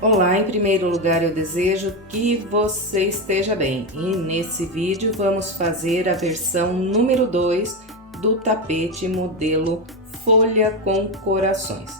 Olá, em primeiro lugar eu desejo que você esteja bem e nesse vídeo vamos fazer a versão número 2 do tapete modelo folha com corações.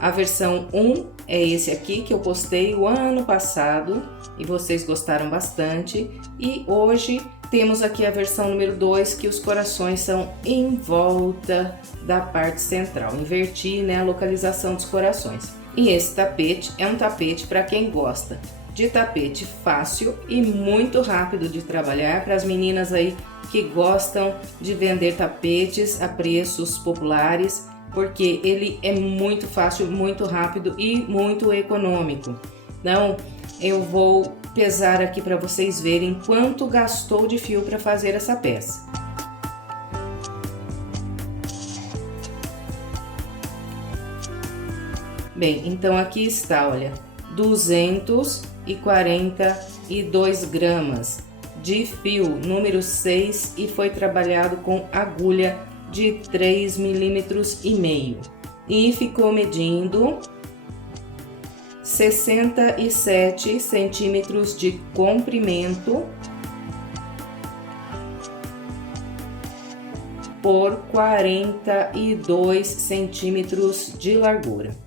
A versão 1 é esse aqui que eu postei o ano passado e vocês gostaram bastante, e hoje temos aqui a versão número 2 que os corações são em volta da parte central. Inverti, né, a localização dos corações. E esse tapete é um tapete para quem gosta de tapete fácil e muito rápido de trabalhar, para as meninas aí que gostam de vender tapetes a preços populares, porque ele é muito fácil, muito rápido e muito econômico. Então, eu vou pesar aqui para vocês verem quanto gastou de fio para fazer essa peça. Bem, então aqui está, olha, 242 gramas de fio número 6 e foi trabalhado com agulha de 3,5 milímetros e ficou medindo 67 centímetros de comprimento por 42 centímetros de largura.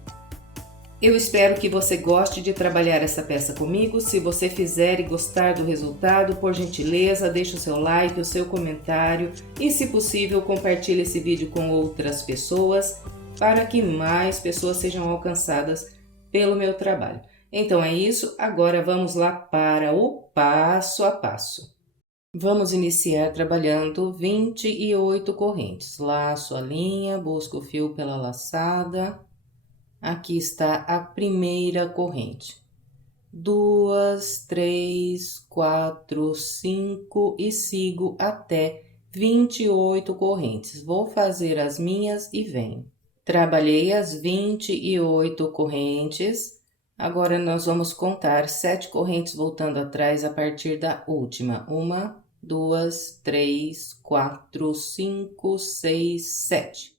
Eu espero que você goste de trabalhar essa peça comigo. Se você fizer e gostar do resultado, por gentileza, deixe o seu like, o seu comentário e, se possível, compartilhe esse vídeo com outras pessoas para que mais pessoas sejam alcançadas pelo meu trabalho. Então é isso, agora vamos lá para o passo a passo. Vamos iniciar trabalhando 28 correntes. Laço a linha, busco o fio pela laçada. Aqui está a primeira corrente. 2, 3, 4, 5 e sigo até 28 correntes. Vou fazer as minhas e venho. Trabalhei as 28 correntes. Agora nós vamos contar 7 correntes voltando atrás a partir da última. 1, 2, 3, 4, 5, 6, 7.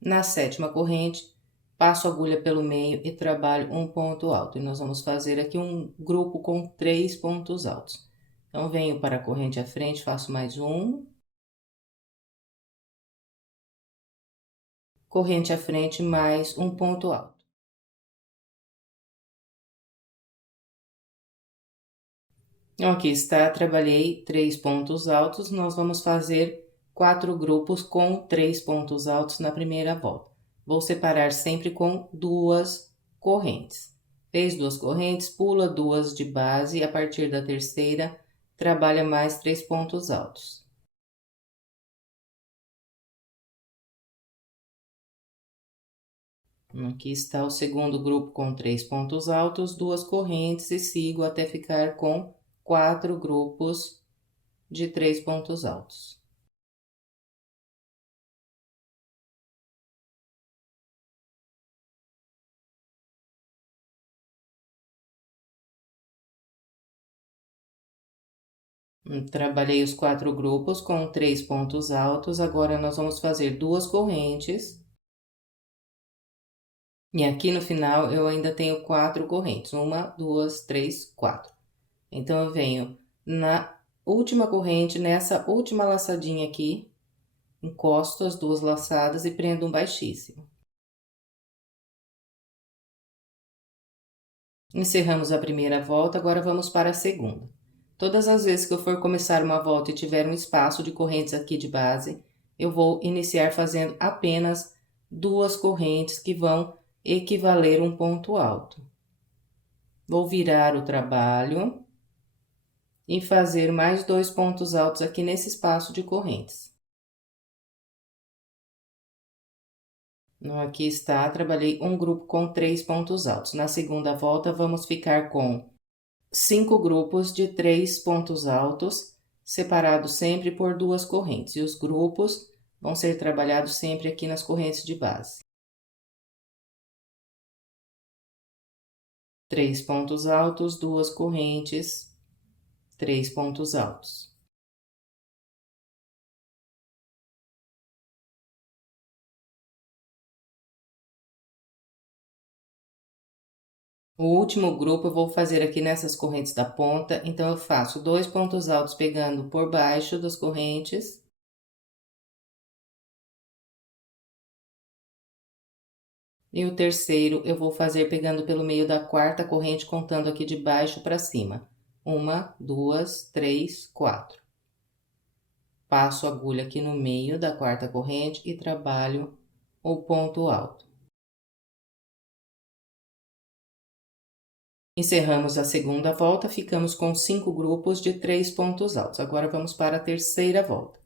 Na sétima corrente, passo a agulha pelo meio e trabalho um ponto alto. E nós vamos fazer aqui um grupo com 3 pontos altos. Então, venho para a corrente à frente, faço mais um. Corrente à frente, mais um ponto alto. Então, aqui está, trabalhei 3 pontos altos. Nós vamos fazer 4 grupos com 3 pontos altos na primeira volta. Vou separar sempre com 2 correntes. Fez 2 correntes, pula 2 de base e a partir da terceira, trabalha mais 3 pontos altos. Aqui está o segundo grupo com 3 pontos altos, 2 correntes e sigo até ficar com 4 grupos de 3 pontos altos. Trabalhei os 4 grupos com 3 pontos altos, agora nós vamos fazer 2 correntes. E aqui no final eu ainda tenho 4 correntes, 1, 2, 3, 4. Então, eu venho na última corrente, nessa última laçadinha aqui, encosto as 2 laçadas e prendo um baixíssimo. Encerramos a primeira volta, agora vamos para a segunda. Todas as vezes que eu for começar uma volta e tiver um espaço de correntes aqui de base, eu vou iniciar fazendo apenas 2 correntes que vão equivaler um ponto alto. Vou virar o trabalho e fazer mais 2 pontos altos aqui nesse espaço de correntes. Então, aqui está, trabalhei um grupo com 3 pontos altos. Na segunda volta, vamos ficar com 5 grupos de 3 pontos altos, separados sempre por 2 correntes. E os grupos vão ser trabalhados sempre aqui nas correntes de base. 3 pontos altos, 2 correntes, 3 pontos altos. O último grupo eu vou fazer aqui nessas correntes da ponta, então eu faço 2 pontos altos pegando por baixo das correntes. E o terceiro eu vou fazer pegando pelo meio da quarta corrente, contando aqui de baixo para cima. 1, 2, 3, 4. Passo a agulha aqui no meio da quarta corrente e trabalho o ponto alto. Encerramos a segunda volta, ficamos com 5 grupos de 3 pontos altos. Agora vamos para a terceira volta.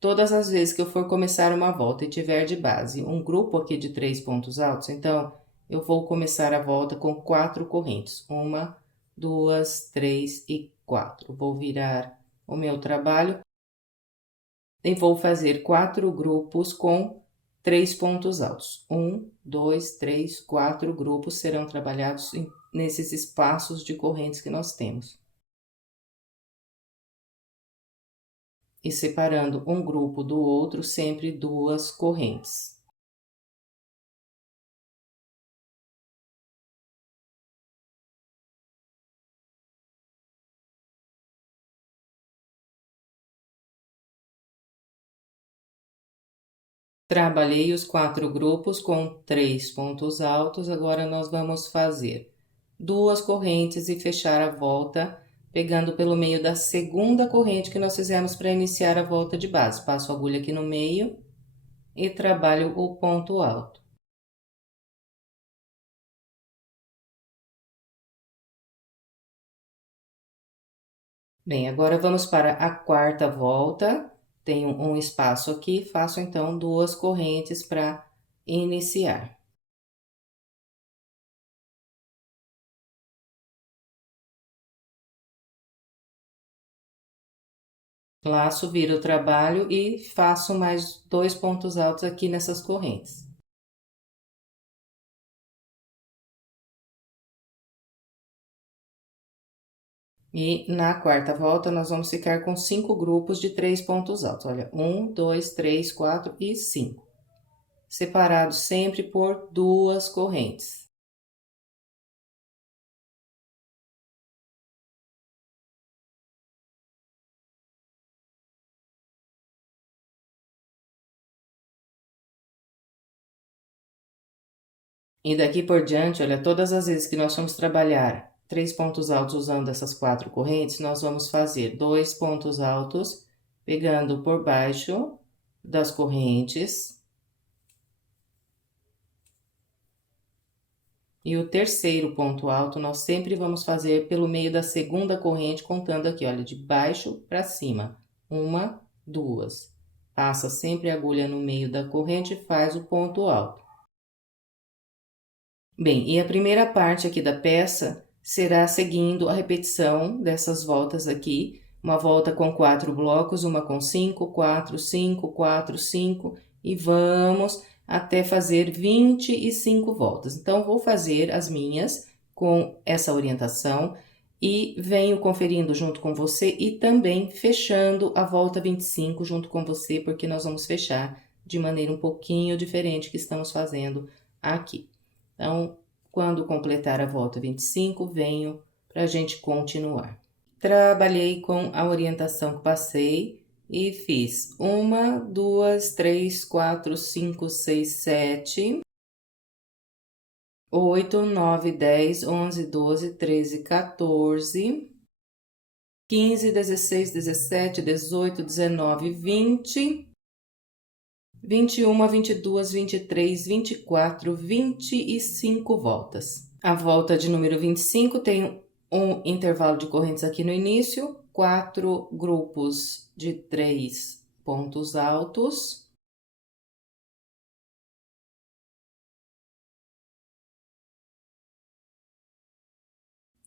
Todas as vezes que eu for começar uma volta e tiver de base um grupo aqui de 3 pontos altos, então eu vou começar a volta com 4 correntes. 1, 2, 3 e 4. Vou virar o meu trabalho e vou fazer 4 grupos com 3 pontos altos. 1, 2, 3, 4 grupos serão trabalhados nesses espaços de correntes que nós temos. E separando um grupo do outro, sempre 2 correntes. Trabalhei os 4 grupos com 3 pontos altos, agora nós vamos fazer 2 correntes e fechar a volta, pegando pelo meio da segunda corrente que nós fizemos para iniciar a volta de base. Passo a agulha aqui no meio e trabalho o ponto alto. Bem, agora vamos para a quarta volta. Tenho um espaço aqui, faço então 2 correntes para iniciar. Laço, viro o trabalho e faço mais 2 pontos altos aqui nessas correntes. E na quarta volta, nós vamos ficar com 5 grupos de 3 pontos altos. Olha, 1, 2, 3, 4 e 5. Separados sempre por 2 correntes. E daqui por diante, olha, todas as vezes que nós vamos trabalhar 3 pontos altos usando essas 4 correntes, nós vamos fazer 2 pontos altos, pegando por baixo das correntes. E o terceiro ponto alto, nós sempre vamos fazer pelo meio da segunda corrente, contando aqui, olha, de baixo para cima. 1, 2. Passa sempre a agulha no meio da corrente e faz o ponto alto. Bem, e a primeira parte aqui da peça será seguindo a repetição dessas voltas aqui. Uma volta com 4 blocos, uma com 5, 4, 5, 4, 5 e vamos até fazer 25 voltas. Então, vou fazer as minhas com essa orientação e venho conferindo junto com você e também fechando a volta 25 junto com você, porque nós vamos fechar de maneira um pouquinho diferente que estamos fazendo aqui. Então, quando completar a volta 25, venho para a gente continuar. Trabalhei com a orientação que passei e fiz 1, 2, 3, 4, 5, 6, 7, 8, 9, 10, 11, 12, 13, 14, 15, 16, 17, 18, 19, 20, 21, 22, 23, 24, 25 voltas. A volta de número 25 tem um intervalo de correntes aqui no início, 4 grupos de 3 pontos altos.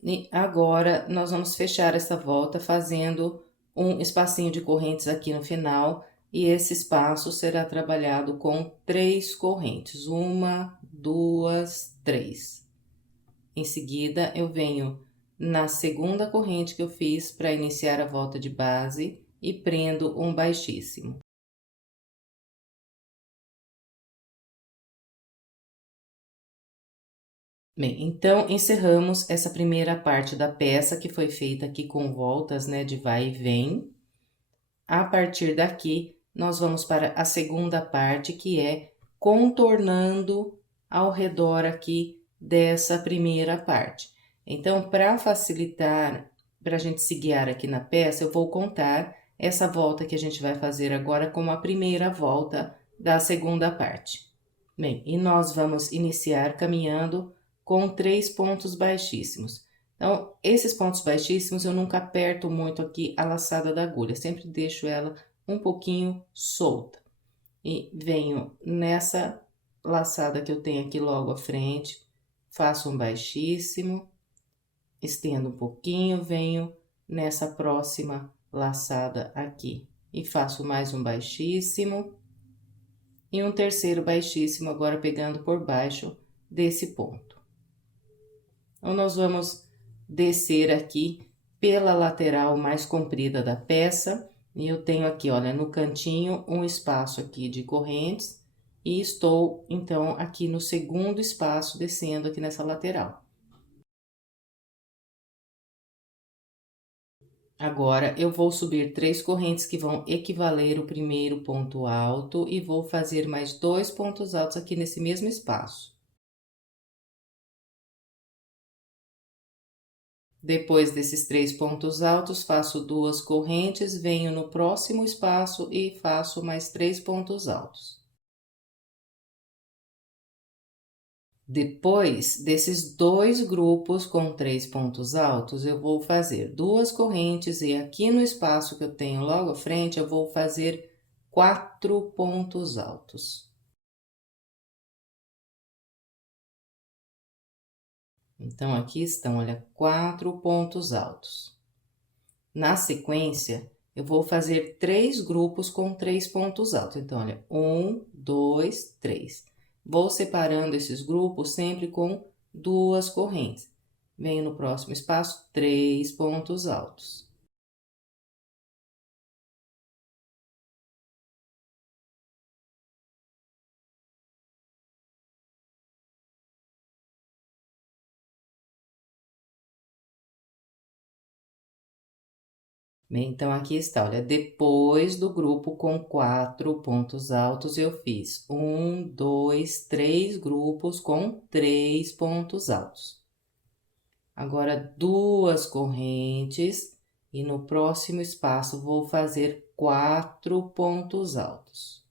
E agora, nós vamos fechar essa volta fazendo um espacinho de correntes aqui no final, e esse espaço será trabalhado com 3 correntes, 1, 2, 3. Em seguida, eu venho na segunda corrente que eu fiz para iniciar a volta de base e prendo um baixíssimo. Bem, então encerramos essa primeira parte da peça que foi feita aqui com voltas, né, de vai e vem. A partir daqui, nós vamos para a segunda parte, que é contornando ao redor aqui dessa primeira parte. Então, para facilitar, para a gente se guiar aqui na peça, eu vou contar essa volta que a gente vai fazer agora como a primeira volta da segunda parte. Bem, e nós vamos iniciar caminhando com 3 pontos baixíssimos. Então, esses pontos baixíssimos eu nunca aperto muito aqui a laçada da agulha, sempre deixo ela um pouquinho solta. E venho nessa laçada que eu tenho aqui logo à frente, faço um baixíssimo, estendo um pouquinho, venho nessa próxima laçada aqui e faço mais um baixíssimo e um terceiro baixíssimo, agora pegando por baixo desse ponto. Então, nós vamos descer aqui pela lateral mais comprida da peça, e eu tenho aqui, olha, no cantinho, um espaço aqui de correntes, e estou, então, aqui no segundo espaço, descendo aqui nessa lateral. Agora, eu vou subir 3 correntes que vão equivaler o primeiro ponto alto, e vou fazer mais 2 pontos altos aqui nesse mesmo espaço. Depois desses 3 pontos altos, faço 2 correntes, venho no próximo espaço e faço mais 3 pontos altos. Depois desses 2 grupos com 3 pontos altos, eu vou fazer 2 correntes e aqui no espaço que eu tenho logo à frente, eu vou fazer 4 pontos altos. Então, aqui estão, olha, 4 pontos altos. Na sequência, eu vou fazer 3 grupos com 3 pontos altos. Então, olha, 1, 2, 3. Vou separando esses grupos sempre com 2 correntes. Venho no próximo espaço, 3 pontos altos. Bem, então, aqui está, olha, depois do grupo com 4 pontos altos, eu fiz 1, 2, 3 grupos com 3 pontos altos. Agora, 2 correntes, e no próximo espaço, vou fazer 4 pontos altos.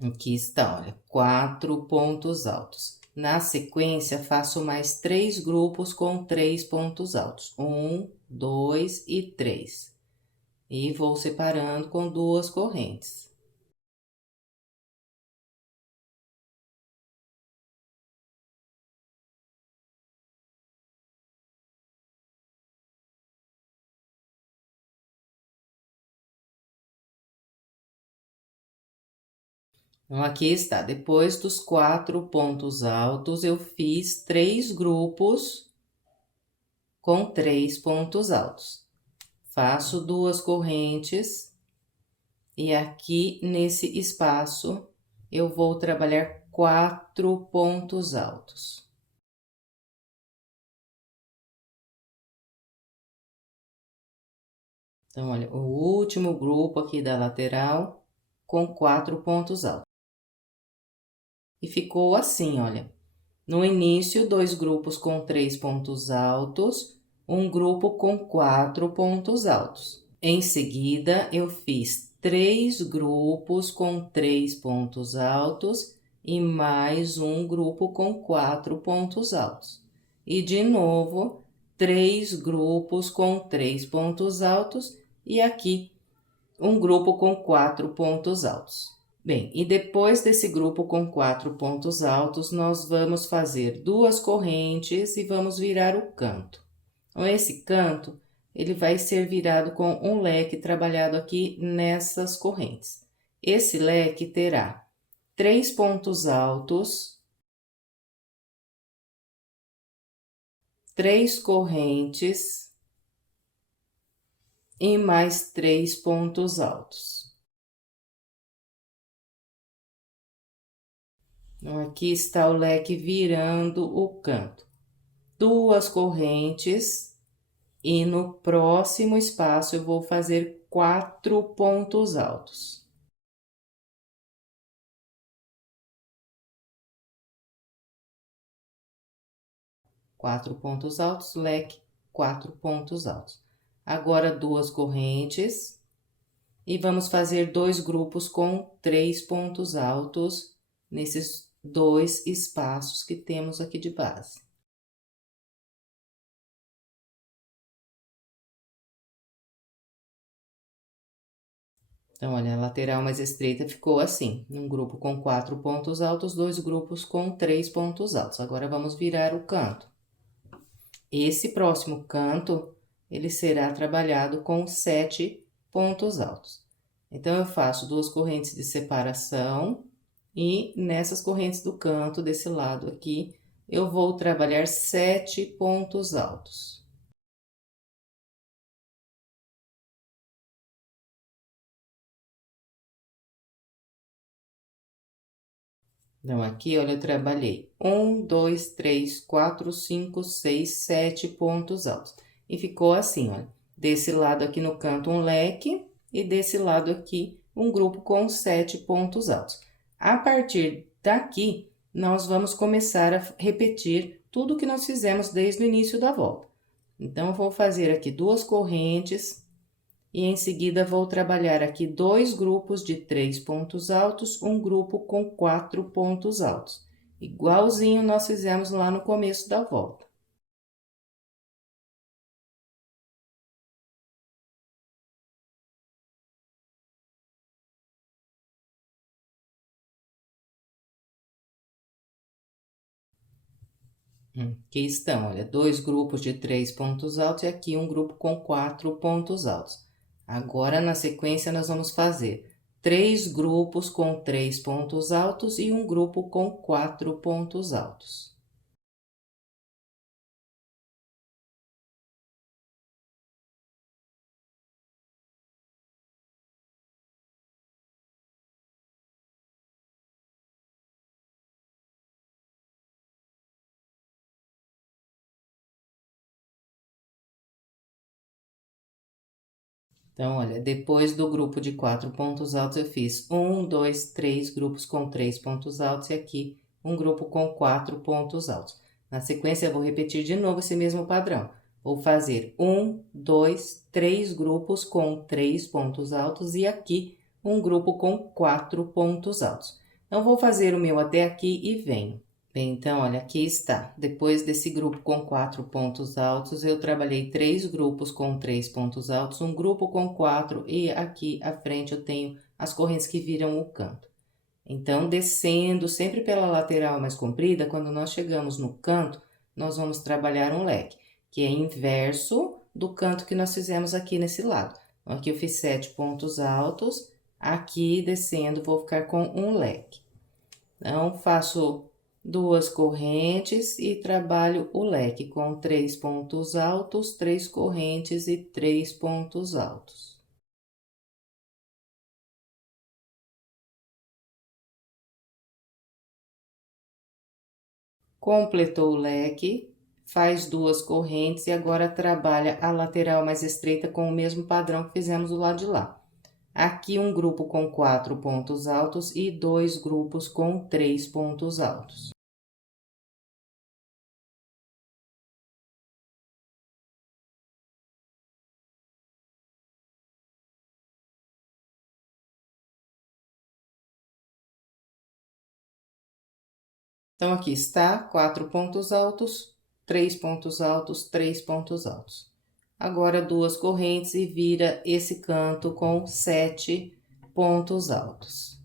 Aqui está, olha, 4 pontos altos. Na sequência, faço mais 3 grupos com 3 pontos altos. 1, 2 e 3. E vou separando com 2 correntes. Então, aqui está, depois dos 4 pontos altos, eu fiz 3 grupos com 3 pontos altos. Faço 2 correntes e aqui nesse espaço eu vou trabalhar 4 pontos altos. Então, olha, o último grupo aqui da lateral com 4 pontos altos. E ficou assim, olha. No início, 2 grupos com 3 pontos altos, um grupo com 4 pontos altos. Em seguida, eu fiz 3 grupos com 3 pontos altos e mais um grupo com 4 pontos altos. E de novo, 3 grupos com 3 pontos altos e aqui um grupo com 4 pontos altos. Bem, e depois desse grupo com 4 pontos altos, nós vamos fazer 2 correntes e vamos virar o canto. Então, esse canto, ele vai ser virado com um leque trabalhado aqui nessas correntes. Esse leque terá 3 pontos altos, 3 correntes e mais 3 pontos altos. Então, aqui está o leque virando o canto. Duas correntes e no próximo espaço eu vou fazer 4 pontos altos. Quatro pontos altos, leque, 4 pontos altos. Agora, duas correntes e vamos fazer dois grupos com 3 pontos altos nesses dois espaços que temos aqui de base. Então, olha, a lateral mais estreita ficou assim, um grupo com 4 pontos altos, dois grupos com 3 pontos altos. Agora, vamos virar o canto. Esse próximo canto, ele será trabalhado com 7 pontos altos. Então, eu faço duas correntes de separação e nessas correntes do canto, desse lado aqui, eu vou trabalhar 7 pontos altos. Então, aqui, olha, eu trabalhei 1, 2, 3, 4, 5, 6, 7 pontos altos. E ficou assim, olha, desse lado aqui no canto um leque e desse lado aqui um grupo com 7 pontos altos. A partir daqui, nós vamos começar a repetir tudo que nós fizemos desde o início da volta. Então, eu vou fazer aqui duas correntes e em seguida vou trabalhar aqui dois grupos de 3 pontos altos, um grupo com 4 pontos altos, igualzinho nós fizemos lá no começo da volta. Aqui estão, olha, dois grupos de 3 pontos altos e aqui um grupo com 4 pontos altos. Agora, na sequência, nós vamos fazer 3 grupos com 3 pontos altos e um grupo com 4 pontos altos. Então, olha, depois do grupo de 4 pontos altos, eu fiz 1, 2, 3 grupos com 3 pontos altos e aqui um grupo com 4 pontos altos. Na sequência, eu vou repetir de novo esse mesmo padrão. Vou fazer 1, 2, 3 grupos com 3 pontos altos e aqui um grupo com 4 pontos altos. Então, vou fazer o meu até aqui e venho. Bem, então, olha, aqui está. Depois desse grupo com 4 pontos altos, eu trabalhei 3 grupos com 3 pontos altos, um grupo com 4 e aqui à frente eu tenho as correntes que viram o canto. Então, descendo sempre pela lateral mais comprida, quando nós chegamos no canto, nós vamos trabalhar um leque, que é inverso do canto que nós fizemos aqui nesse lado. Então, aqui eu fiz 7 pontos altos, aqui descendo vou ficar com um leque. Então, faço duas correntes e trabalho o leque com 3 pontos altos, 3 correntes e 3 pontos altos. Completou o leque, faz duas correntes e agora trabalha a lateral mais estreita com o mesmo padrão que fizemos do lado de lá. Aqui um grupo com 4 pontos altos e dois grupos com 3 pontos altos. Então, aqui está, 4 pontos altos, 3 pontos altos, 3 pontos altos. Agora, duas correntes e vira esse canto com 7 pontos altos.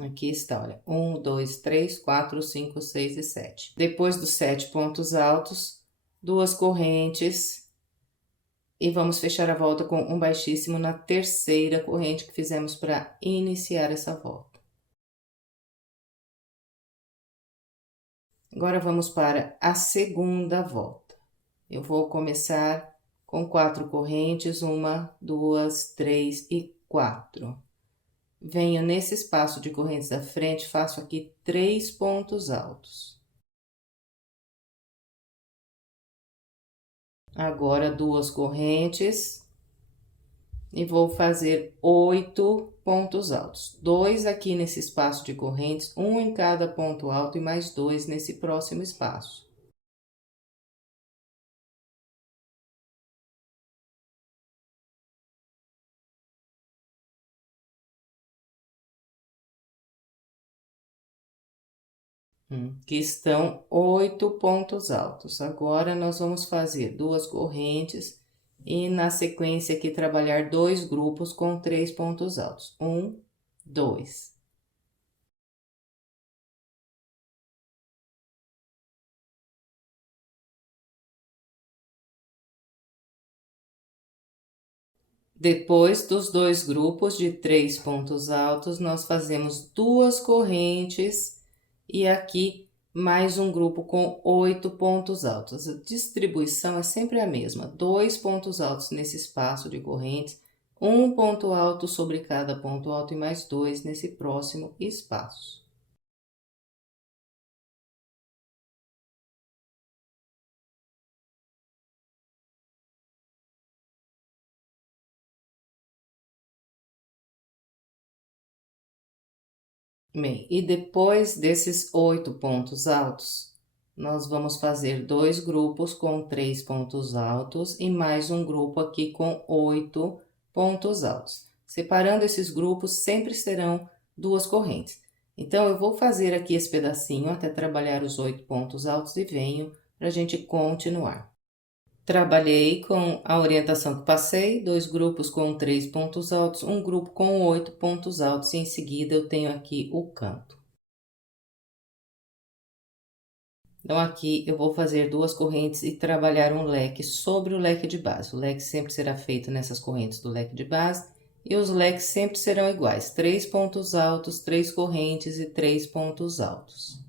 Aqui está, olha, 1, 2, 3, 4, 5, 6 e 7. Depois dos 7 pontos altos, duas correntes e vamos fechar a volta com um baixíssimo na terceira corrente que fizemos para iniciar essa volta. Agora, vamos para a segunda volta. Eu vou começar com 4 correntes, 1, 2, 3 e 4. Venho nesse espaço de correntes da frente, faço aqui 3 pontos altos. Agora, 2 correntes. E vou fazer 8 pontos altos. 2 aqui nesse espaço de correntes, 1 em cada ponto alto e mais 2 nesse próximo espaço. Aqui estão 8 pontos altos. Agora, nós vamos fazer 2 correntes e, na sequência aqui, trabalhar 2 grupos com 3 pontos altos. 1, 2. Depois dos 2 grupos de 3 pontos altos, nós fazemos 2 correntes e aqui mais um grupo com 8 pontos altos. A distribuição é sempre a mesma: 2 pontos altos nesse espaço de correntes, 1 ponto alto sobre cada ponto alto e mais 2 nesse próximo espaço. Bem, e depois desses 8 pontos altos, nós vamos fazer 2 grupos com 3 pontos altos e mais um grupo aqui com 8 pontos altos. Separando esses grupos, sempre serão 2 correntes. Então, eu vou fazer aqui esse pedacinho até trabalhar os 8 pontos altos e venho para a gente continuar. Trabalhei com a orientação que passei, 2 grupos com 3 pontos altos, um grupo com 8 pontos altos e em seguida eu tenho aqui o canto. Então, aqui eu vou fazer 2 correntes e trabalhar um leque sobre o leque de base. O leque sempre será feito nessas correntes do leque de base e os leques sempre serão iguais: 3 pontos altos, 3 correntes e 3 pontos altos.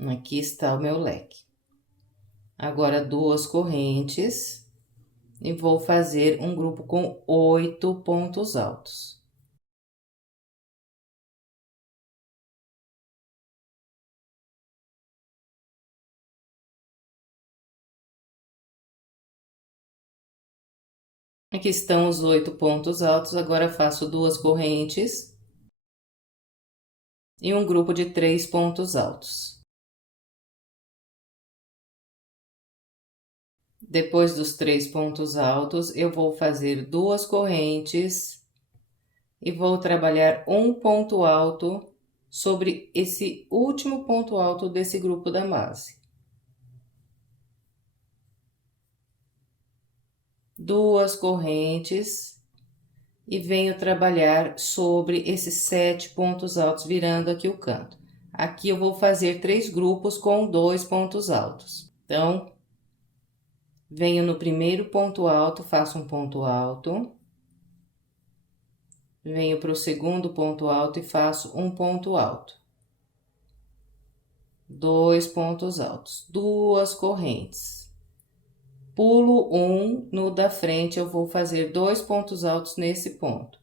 Aqui está o meu leque. Agora, 2 correntes e vou fazer um grupo com 8 pontos altos. Aqui estão os 8 pontos altos, agora faço 2 correntes e um grupo de 3 pontos altos. Depois dos 3 pontos altos, eu vou fazer 2 correntes e vou trabalhar um ponto alto sobre esse último ponto alto desse grupo da base. 2 correntes e venho trabalhar sobre esses 7 pontos altos, virando aqui o canto. Aqui eu vou fazer 3 grupos com 2 pontos altos. Então, venho no primeiro ponto alto, faço um ponto alto. Venho para o segundo ponto alto e faço um ponto alto. 2 pontos altos, 2 correntes. Pulo um, no da frente eu vou fazer 2 pontos altos nesse ponto.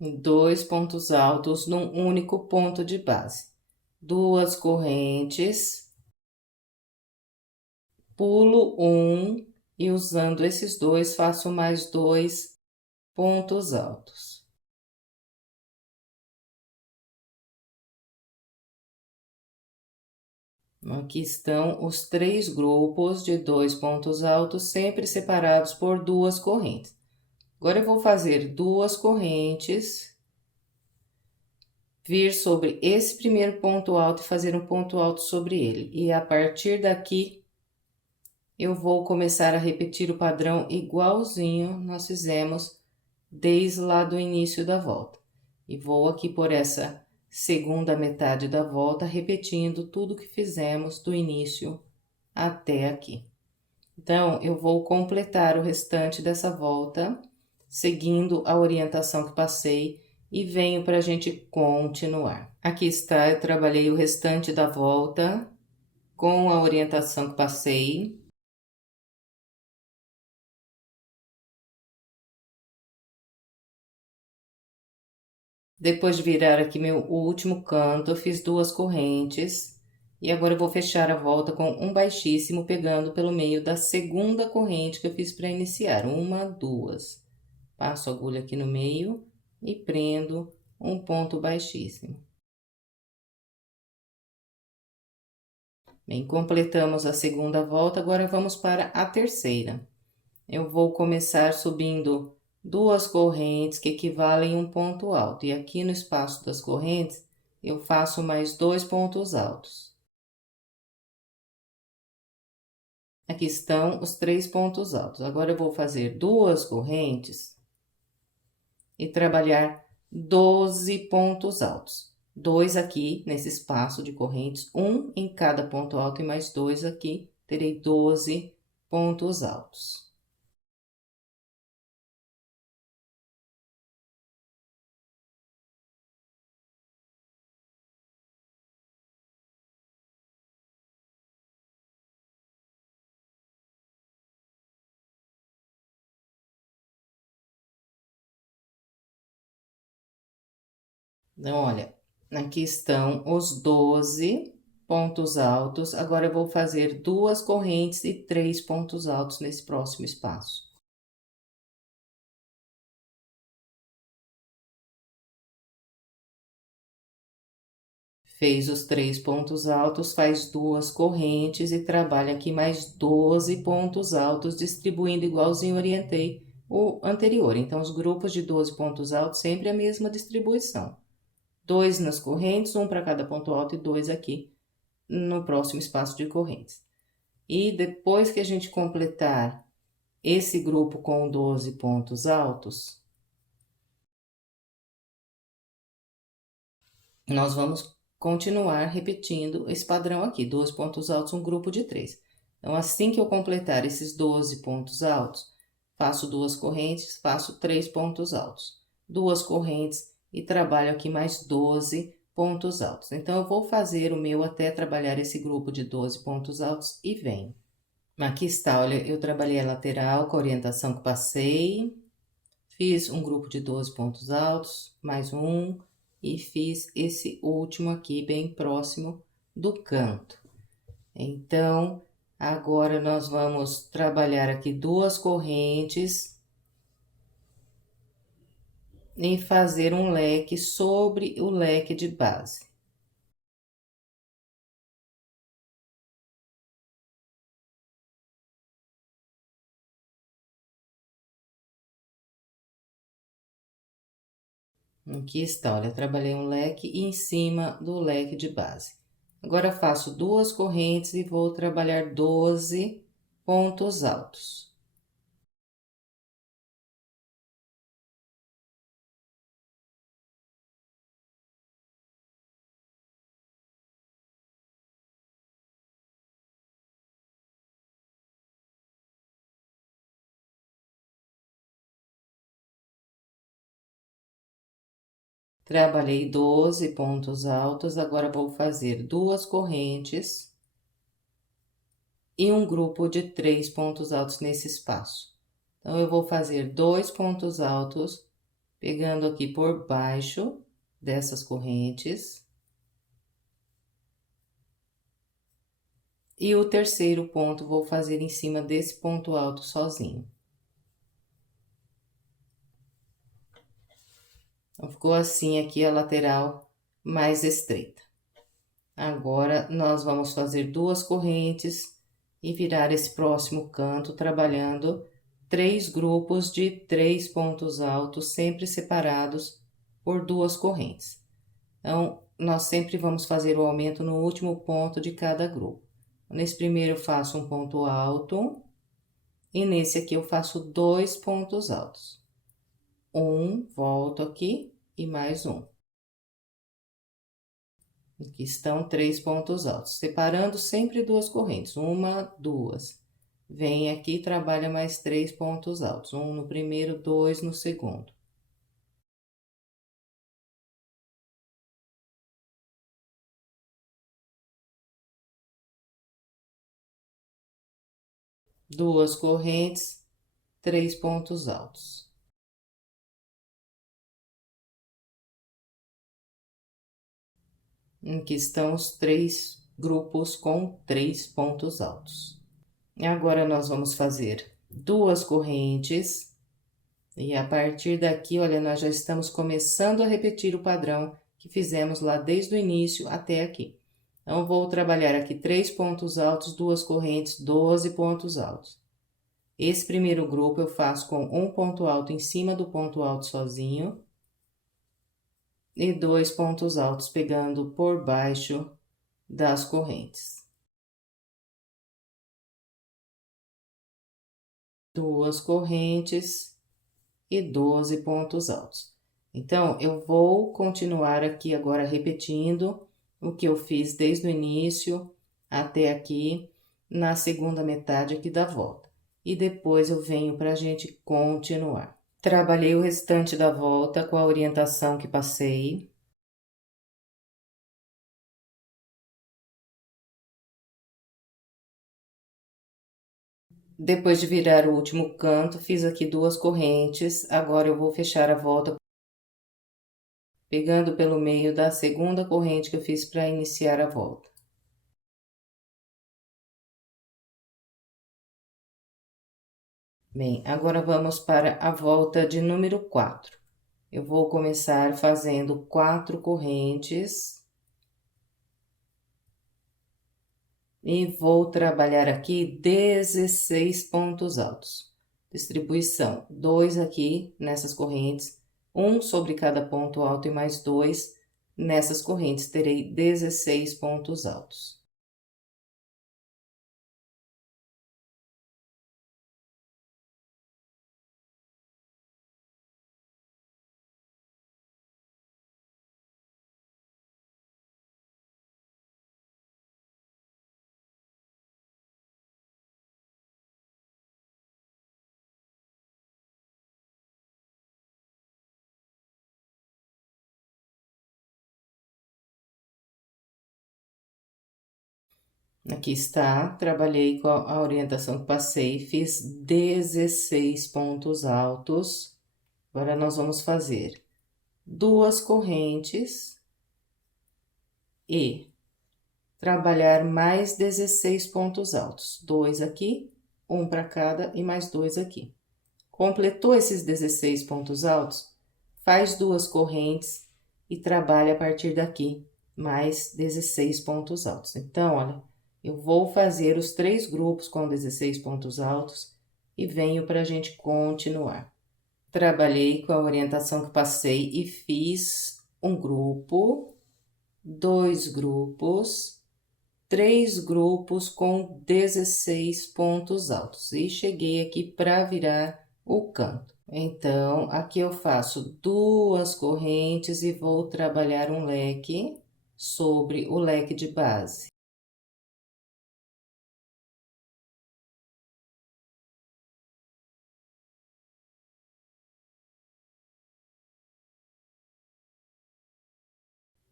Dois pontos altos num único ponto de base. 2 correntes. Pulo um e usando esses 2 faço mais 2 pontos altos. Aqui estão os 3 grupos de 2 pontos altos, sempre separados por 2 correntes. Agora, eu vou fazer 2 correntes, vir sobre esse primeiro ponto alto e fazer um ponto alto sobre ele. E a partir daqui, eu vou começar a repetir o padrão igualzinho nós fizemos desde lá do início da volta. E vou aqui por essa segunda metade da volta, repetindo tudo que fizemos do início até aqui. Então, eu vou completar o restante dessa volta, seguindo a orientação que passei, e venho para a gente continuar. Aqui está, eu trabalhei o restante da volta com a orientação que passei. Depois de virar aqui o último canto, eu fiz 2 correntes. E agora eu vou fechar a volta com um baixíssimo, pegando pelo meio da segunda corrente que eu fiz para iniciar. 1, 2. Passo a agulha aqui no meio e prendo um ponto baixíssimo. Bem, completamos a segunda volta, agora vamos para a terceira. Eu vou começar subindo 2 correntes que equivalem a um ponto alto. E aqui no espaço das correntes, eu faço mais 2 pontos altos. Aqui estão os 3 pontos altos. Agora, eu vou fazer 2 correntes e trabalhar 12 pontos altos. 2 aqui nesse espaço de correntes, 1 em cada ponto alto e mais 2 aqui, terei 12 pontos altos. Então, olha, aqui estão os 12 pontos altos. Agora, eu vou fazer 2 correntes e 3 pontos altos nesse próximo espaço. Fez os 3 pontos altos, faz 2 correntes e trabalha aqui mais 12 pontos altos, distribuindo igualzinho orientei o anterior. Então, os grupos de 12 pontos altos, sempre a mesma distribuição. 2 nas correntes, 1 para cada ponto alto e 2 aqui no próximo espaço de correntes. E depois que a gente completar esse grupo com 12 pontos altos, nós vamos continuar repetindo esse padrão aqui, 12 pontos altos, um grupo de 3. Então, assim que eu completar esses 12 pontos altos, faço 2 correntes, faço 3 pontos altos. 2 correntes e trabalho aqui mais 12 pontos altos. Então, eu vou fazer o meu até trabalhar esse grupo de 12 pontos altos e venho. Aqui está, olha, eu trabalhei a lateral com a orientação que passei, fiz um grupo de 12 pontos altos, mais um, e fiz esse último aqui bem próximo do canto. Então, agora nós vamos trabalhar aqui 2 correntes e fazer um leque sobre o leque de base. Aqui está, olha, trabalhei um leque em cima do leque de base. Agora, faço 2 correntes e vou trabalhar 12 pontos altos. Trabalhei 12 pontos altos, agora vou fazer 2 correntes e um grupo de 3 pontos altos nesse espaço. Então, eu vou fazer 2 pontos altos, pegando aqui por baixo dessas correntes. E o terceiro ponto vou fazer em cima desse ponto alto sozinho. Então, ficou assim aqui a lateral mais estreita. Agora, nós vamos fazer 2 correntes e virar esse próximo canto, trabalhando 3 grupos de 3 pontos altos, sempre separados por 2 correntes. Então, nós sempre vamos fazer o aumento no último ponto de cada grupo. Nesse primeiro, eu faço um ponto alto, e nesse aqui eu faço 2 pontos altos. Volto aqui e mais um. Aqui estão 3 pontos altos, separando sempre 2 correntes, 1, 2. Vem aqui e trabalha mais 3 pontos altos, um no primeiro, 2 no segundo. Duas correntes, 3 pontos altos. Aqui estão os 3 grupos com 3 pontos altos. Agora, nós vamos fazer duas correntes. E a partir daqui, olha, nós já estamos começando a repetir o padrão que fizemos lá desde o início até aqui. Então, vou trabalhar aqui 3 pontos altos, duas correntes, 12 pontos altos. Esse primeiro grupo eu faço com um ponto alto em cima do ponto alto sozinho. E 2 pontos altos pegando por baixo das correntes. Duas correntes e 12 pontos altos. Então, eu vou continuar aqui agora repetindo o que eu fiz desde o início até aqui, na segunda metade aqui da volta. E depois eu venho para a gente continuar. Trabalhei o restante da volta com a orientação que passei. Depois de virar o último canto, fiz aqui duas correntes. Agora eu vou fechar a volta pegando pelo meio da segunda corrente que eu fiz para iniciar a volta. Bem, agora vamos para a volta de número 4. Eu vou começar fazendo 4 correntes. E vou trabalhar aqui 16 pontos altos. Distribuição, 2 aqui nessas correntes, um sobre cada ponto alto e mais 2 nessas correntes. Terei 16 pontos altos. Aqui está, trabalhei com a orientação que passei, fiz 16 pontos altos. Agora, nós vamos fazer duas correntes e trabalhar mais 16 pontos altos. 2 aqui, um para cada e mais 2 aqui. Completou esses 16 pontos altos? Faz duas correntes e trabalha a partir daqui, mais 16 pontos altos. Então, olha, eu vou fazer os 3 grupos com 16 pontos altos e venho para a gente continuar. Trabalhei com a orientação que passei e fiz um grupo, 2 grupos, 3 grupos com 16 pontos altos. E cheguei aqui para virar o canto. Então, aqui eu faço duas correntes e vou trabalhar um leque sobre o leque de base.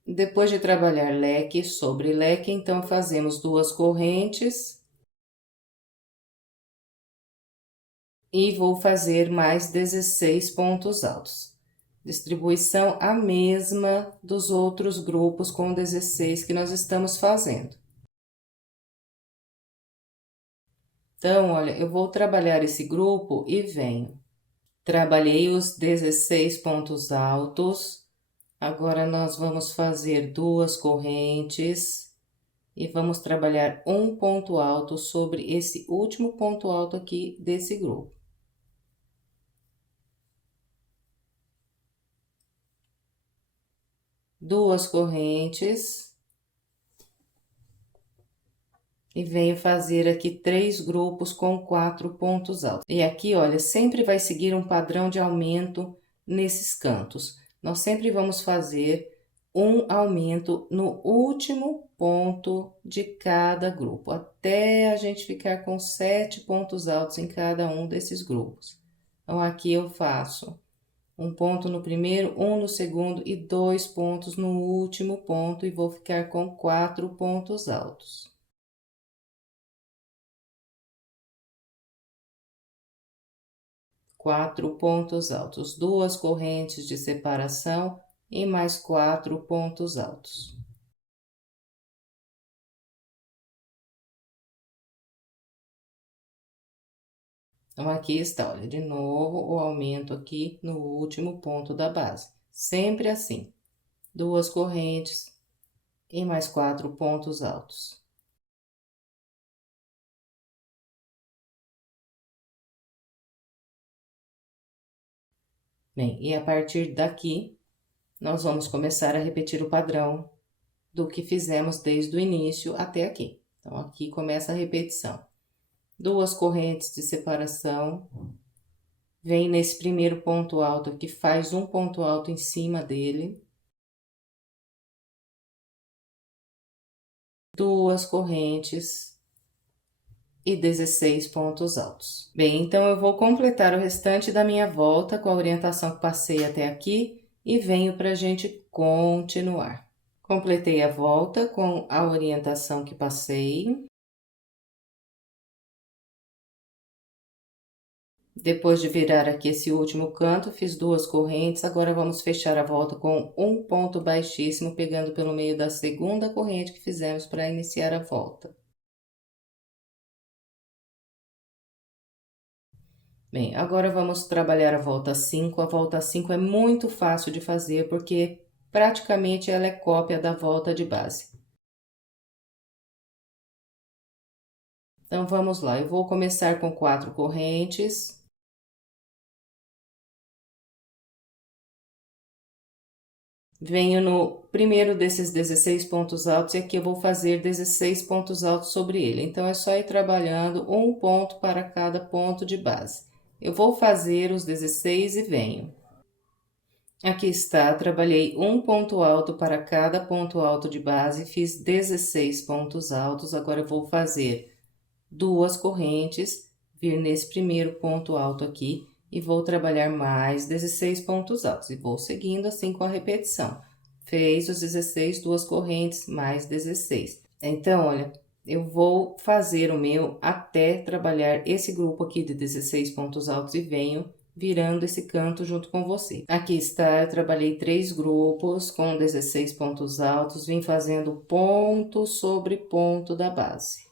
Depois de trabalhar leque sobre leque, então, fazemos duas correntes. E vou fazer mais 16 pontos altos. Distribuição a mesma dos outros grupos com 16 que nós estamos fazendo. Então, olha, eu vou trabalhar esse grupo e venho. Trabalhei os 16 pontos altos. Agora, nós vamos fazer duas correntes e vamos trabalhar um ponto alto sobre esse último ponto alto aqui desse grupo. Duas correntes. E venho fazer aqui 3 grupos com 4 pontos altos. E aqui, olha, sempre vai seguir um padrão de aumento nesses cantos. Nós sempre vamos fazer um aumento no último ponto de cada grupo, até a gente ficar com 7 pontos altos em cada um desses grupos. Então, aqui eu faço um ponto no primeiro, um no segundo e 2 pontos no último ponto e vou ficar com 4 pontos altos. Quatro pontos altos, 2 correntes de separação e mais 4 pontos altos. Então, aqui está, olha, de novo o aumento aqui no último ponto da base. Sempre assim, 2 correntes e mais 4 pontos altos. Bem, e a partir daqui, nós vamos começar a repetir o padrão do que fizemos desde o início até aqui. Então, aqui começa a repetição. 2 correntes de separação, vem nesse primeiro ponto alto aqui, faz um ponto alto em cima dele. 2 correntes e 16 pontos altos. Bem, então eu vou completar o restante da minha volta com a orientação que passei até aqui e venho para a gente continuar. Completei a volta com a orientação que passei. Depois de virar aqui esse último canto, fiz 2 correntes, agora vamos fechar a volta com um ponto baixíssimo, pegando pelo meio da segunda corrente que fizemos para iniciar a volta. Bem, agora vamos trabalhar a volta 5. A volta 5 é muito fácil de fazer, porque praticamente ela é cópia da volta de base. Então, vamos lá, eu vou começar com 4 correntes. Venho no primeiro desses 16 pontos altos e aqui eu vou fazer 16 pontos altos sobre ele. Então, é só ir trabalhando um ponto para cada ponto de base. Eu vou fazer os 16 e venho. Aqui está, trabalhei um ponto alto para cada ponto alto de base, fiz 16 pontos altos. Agora, eu vou fazer 2 correntes, vir nesse primeiro ponto alto aqui e vou trabalhar mais 16 pontos altos e vou seguindo assim com a repetição. Fez os 16, 2 correntes, mais 16. Então, olha, eu vou fazer o meu até trabalhar esse grupo aqui de 16 pontos altos e venho virando esse canto junto com você. Aqui está, eu trabalhei 3 grupos com 16 pontos altos, vim fazendo ponto sobre ponto da base.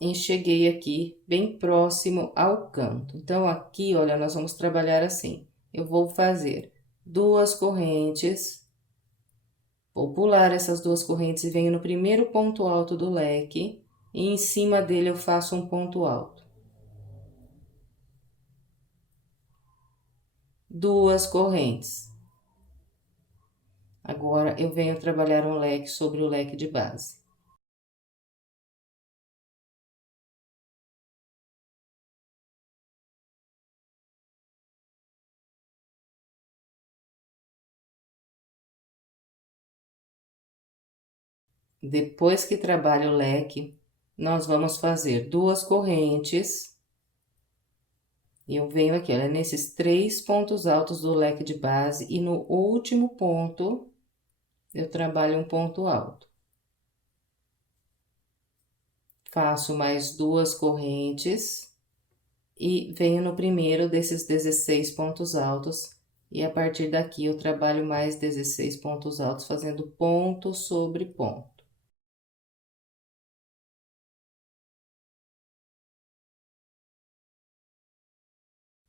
E cheguei aqui bem próximo ao canto. Então, aqui, olha, nós vamos trabalhar assim. Eu vou fazer 2 correntes, vou pular essas 2 correntes e venho no primeiro ponto alto do leque, e em cima dele eu faço um ponto alto. 2 correntes. Agora, eu venho trabalhar um leque sobre o leque de base. Depois que trabalha o leque, nós vamos fazer 2 correntes. E eu venho aqui, olha, nesses 3 pontos altos do leque de base e no último ponto, eu trabalho um ponto alto. Faço mais 2 correntes e venho no primeiro desses 16 pontos altos. E a partir daqui, eu trabalho mais 16 pontos altos, fazendo ponto sobre ponto.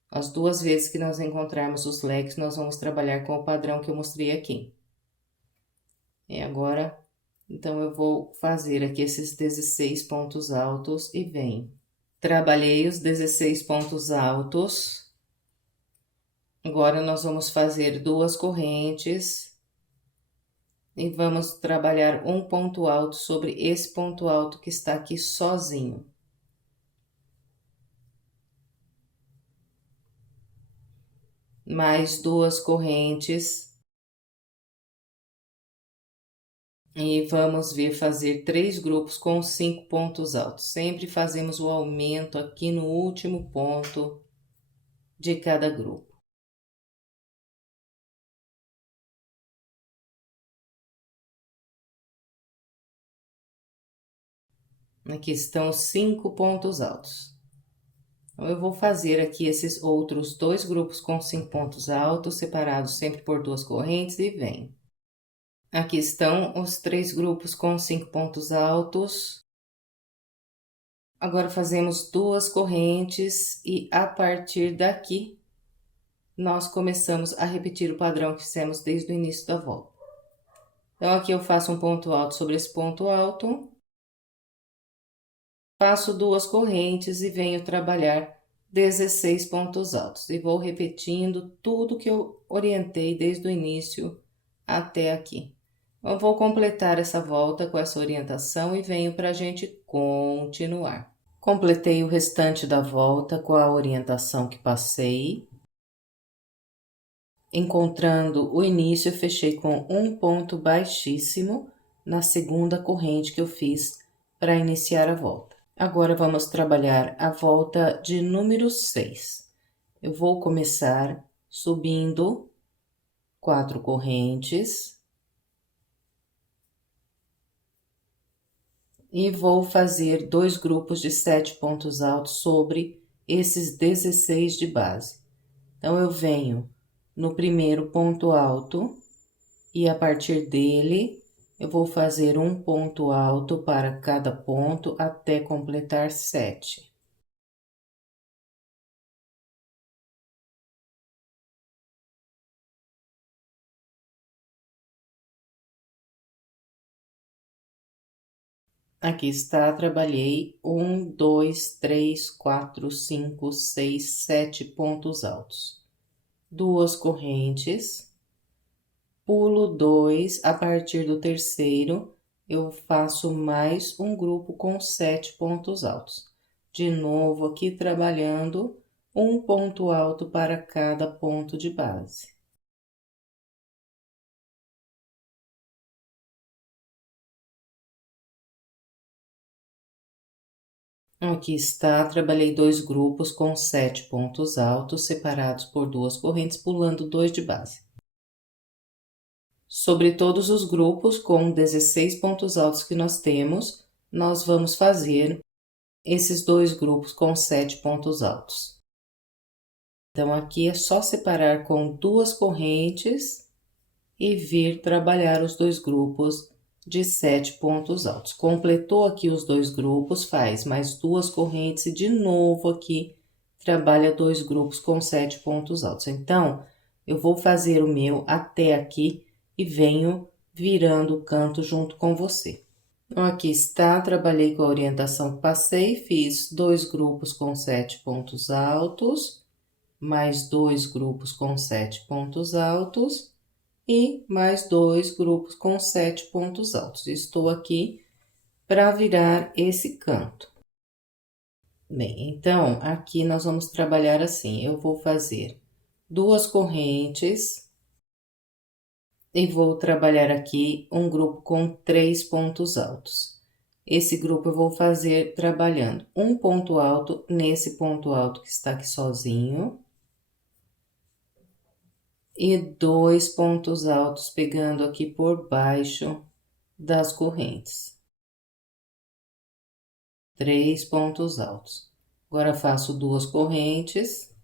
As 2 vezes que nós encontrarmos os leques, nós vamos trabalhar com o padrão que eu mostrei aqui. E agora, então, eu vou fazer aqui esses 16 pontos altos e venho. Trabalhei os 16 pontos altos. Agora, nós vamos fazer 2 correntes. E vamos trabalhar um ponto alto sobre esse ponto alto que está aqui sozinho. Mais 2 correntes. E vamos vir fazer 3 grupos com 5 pontos altos. Sempre fazemos o aumento aqui no último ponto de cada grupo. Aqui estão os 5 pontos altos. Então, eu vou fazer aqui esses outros 2 grupos com 5 pontos altos, separados sempre por 2 correntes, e venho. Aqui estão os 3 grupos com 5 pontos altos. Agora fazemos 2 correntes e a partir daqui, nós começamos a repetir o padrão que fizemos desde o início da volta. Então, aqui eu faço um ponto alto sobre esse ponto alto, faço 2 correntes e venho trabalhar 16 pontos altos. E vou repetindo tudo que eu orientei desde o início até aqui. Eu vou completar essa volta com essa orientação e venho para a gente continuar. Completei o restante da volta com a orientação que passei. Encontrando o início, eu fechei com um ponto baixíssimo na segunda corrente que eu fiz para iniciar a volta. Agora, vamos trabalhar a volta de número 6. Eu vou começar subindo 4 correntes e vou fazer 2 grupos de 7 pontos altos sobre esses 16 de base. Então, eu venho no primeiro ponto alto e a partir dele eu vou fazer um ponto alto para cada ponto até completar 7. Aqui está, trabalhei 1, 2, 3, 4, 5, 6, 7 pontos altos. 2 correntes, pulo 2, a partir do terceiro, eu faço mais um grupo com 7 pontos altos. De novo, aqui trabalhando um ponto alto para cada ponto de base. Aqui está, trabalhei 2 grupos com 7 pontos altos, separados por 2 correntes, pulando 2 de base. Sobre todos os grupos com 16 pontos altos que nós temos, nós vamos fazer esses 2 grupos com 7 pontos altos. Então, aqui é só separar com 2 correntes e vir trabalhar os 2 grupos de 7 pontos altos. Completou aqui os 2 grupos, faz mais 2 correntes e de novo aqui trabalha 2 grupos com 7 pontos altos. Então, eu vou fazer o meu até aqui e venho virando o canto junto com você. Então, aqui está, trabalhei com a orientação que passei, fiz 2 grupos com 7 pontos altos, mais 2 grupos com 7 pontos altos e mais 2 grupos com 7 pontos altos. Estou aqui para virar esse canto. Bem, então, aqui nós vamos trabalhar assim, eu vou fazer 2 correntes e vou trabalhar aqui um grupo com 3 pontos altos. Esse grupo eu vou fazer trabalhando um ponto alto nesse ponto alto que está aqui sozinho. E 2 pontos altos pegando aqui por baixo das correntes. 3 pontos altos. Agora, faço 2 correntes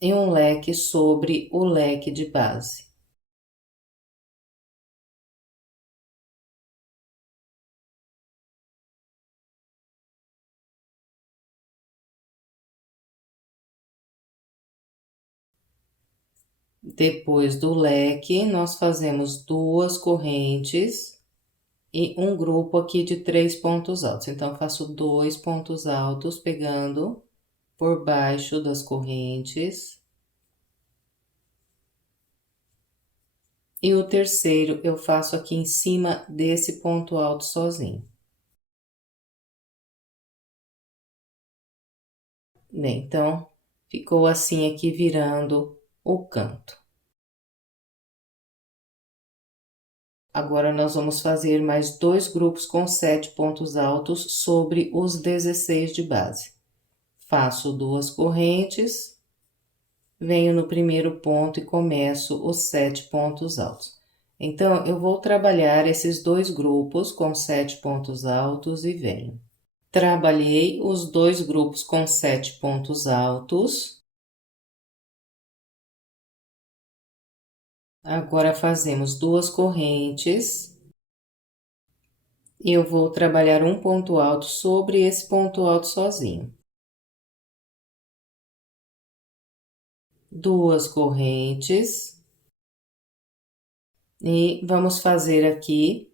e um leque sobre o leque de base. Depois do leque, nós fazemos 2 correntes e um grupo aqui de 3 pontos altos. Então, faço 2 pontos altos pegando por baixo das correntes. E o terceiro eu faço aqui em cima desse ponto alto sozinho. Bem, então, ficou assim aqui virando o canto. Agora, nós vamos fazer mais 2 grupos com 7 pontos altos sobre os 16 de base. Faço 2 correntes, venho no primeiro ponto e começo os 7 pontos altos. Então, eu vou trabalhar esses 2 grupos com 7 pontos altos e venho. Trabalhei os 2 grupos com 7 pontos altos. Agora, fazemos 2 correntes. E eu vou trabalhar um ponto alto sobre esse ponto alto sozinho. 2 correntes. E vamos fazer aqui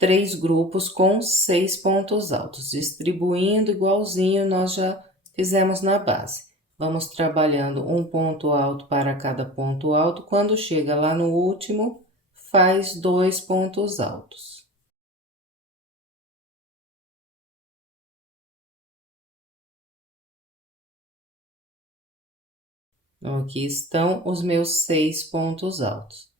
3 grupos com 6 pontos altos, distribuindo igualzinho nós já fizemos na base. Vamos trabalhando um ponto alto para cada ponto alto. Quando chega lá no último, faz 2 pontos altos. Então, aqui estão os meus 6 pontos altos.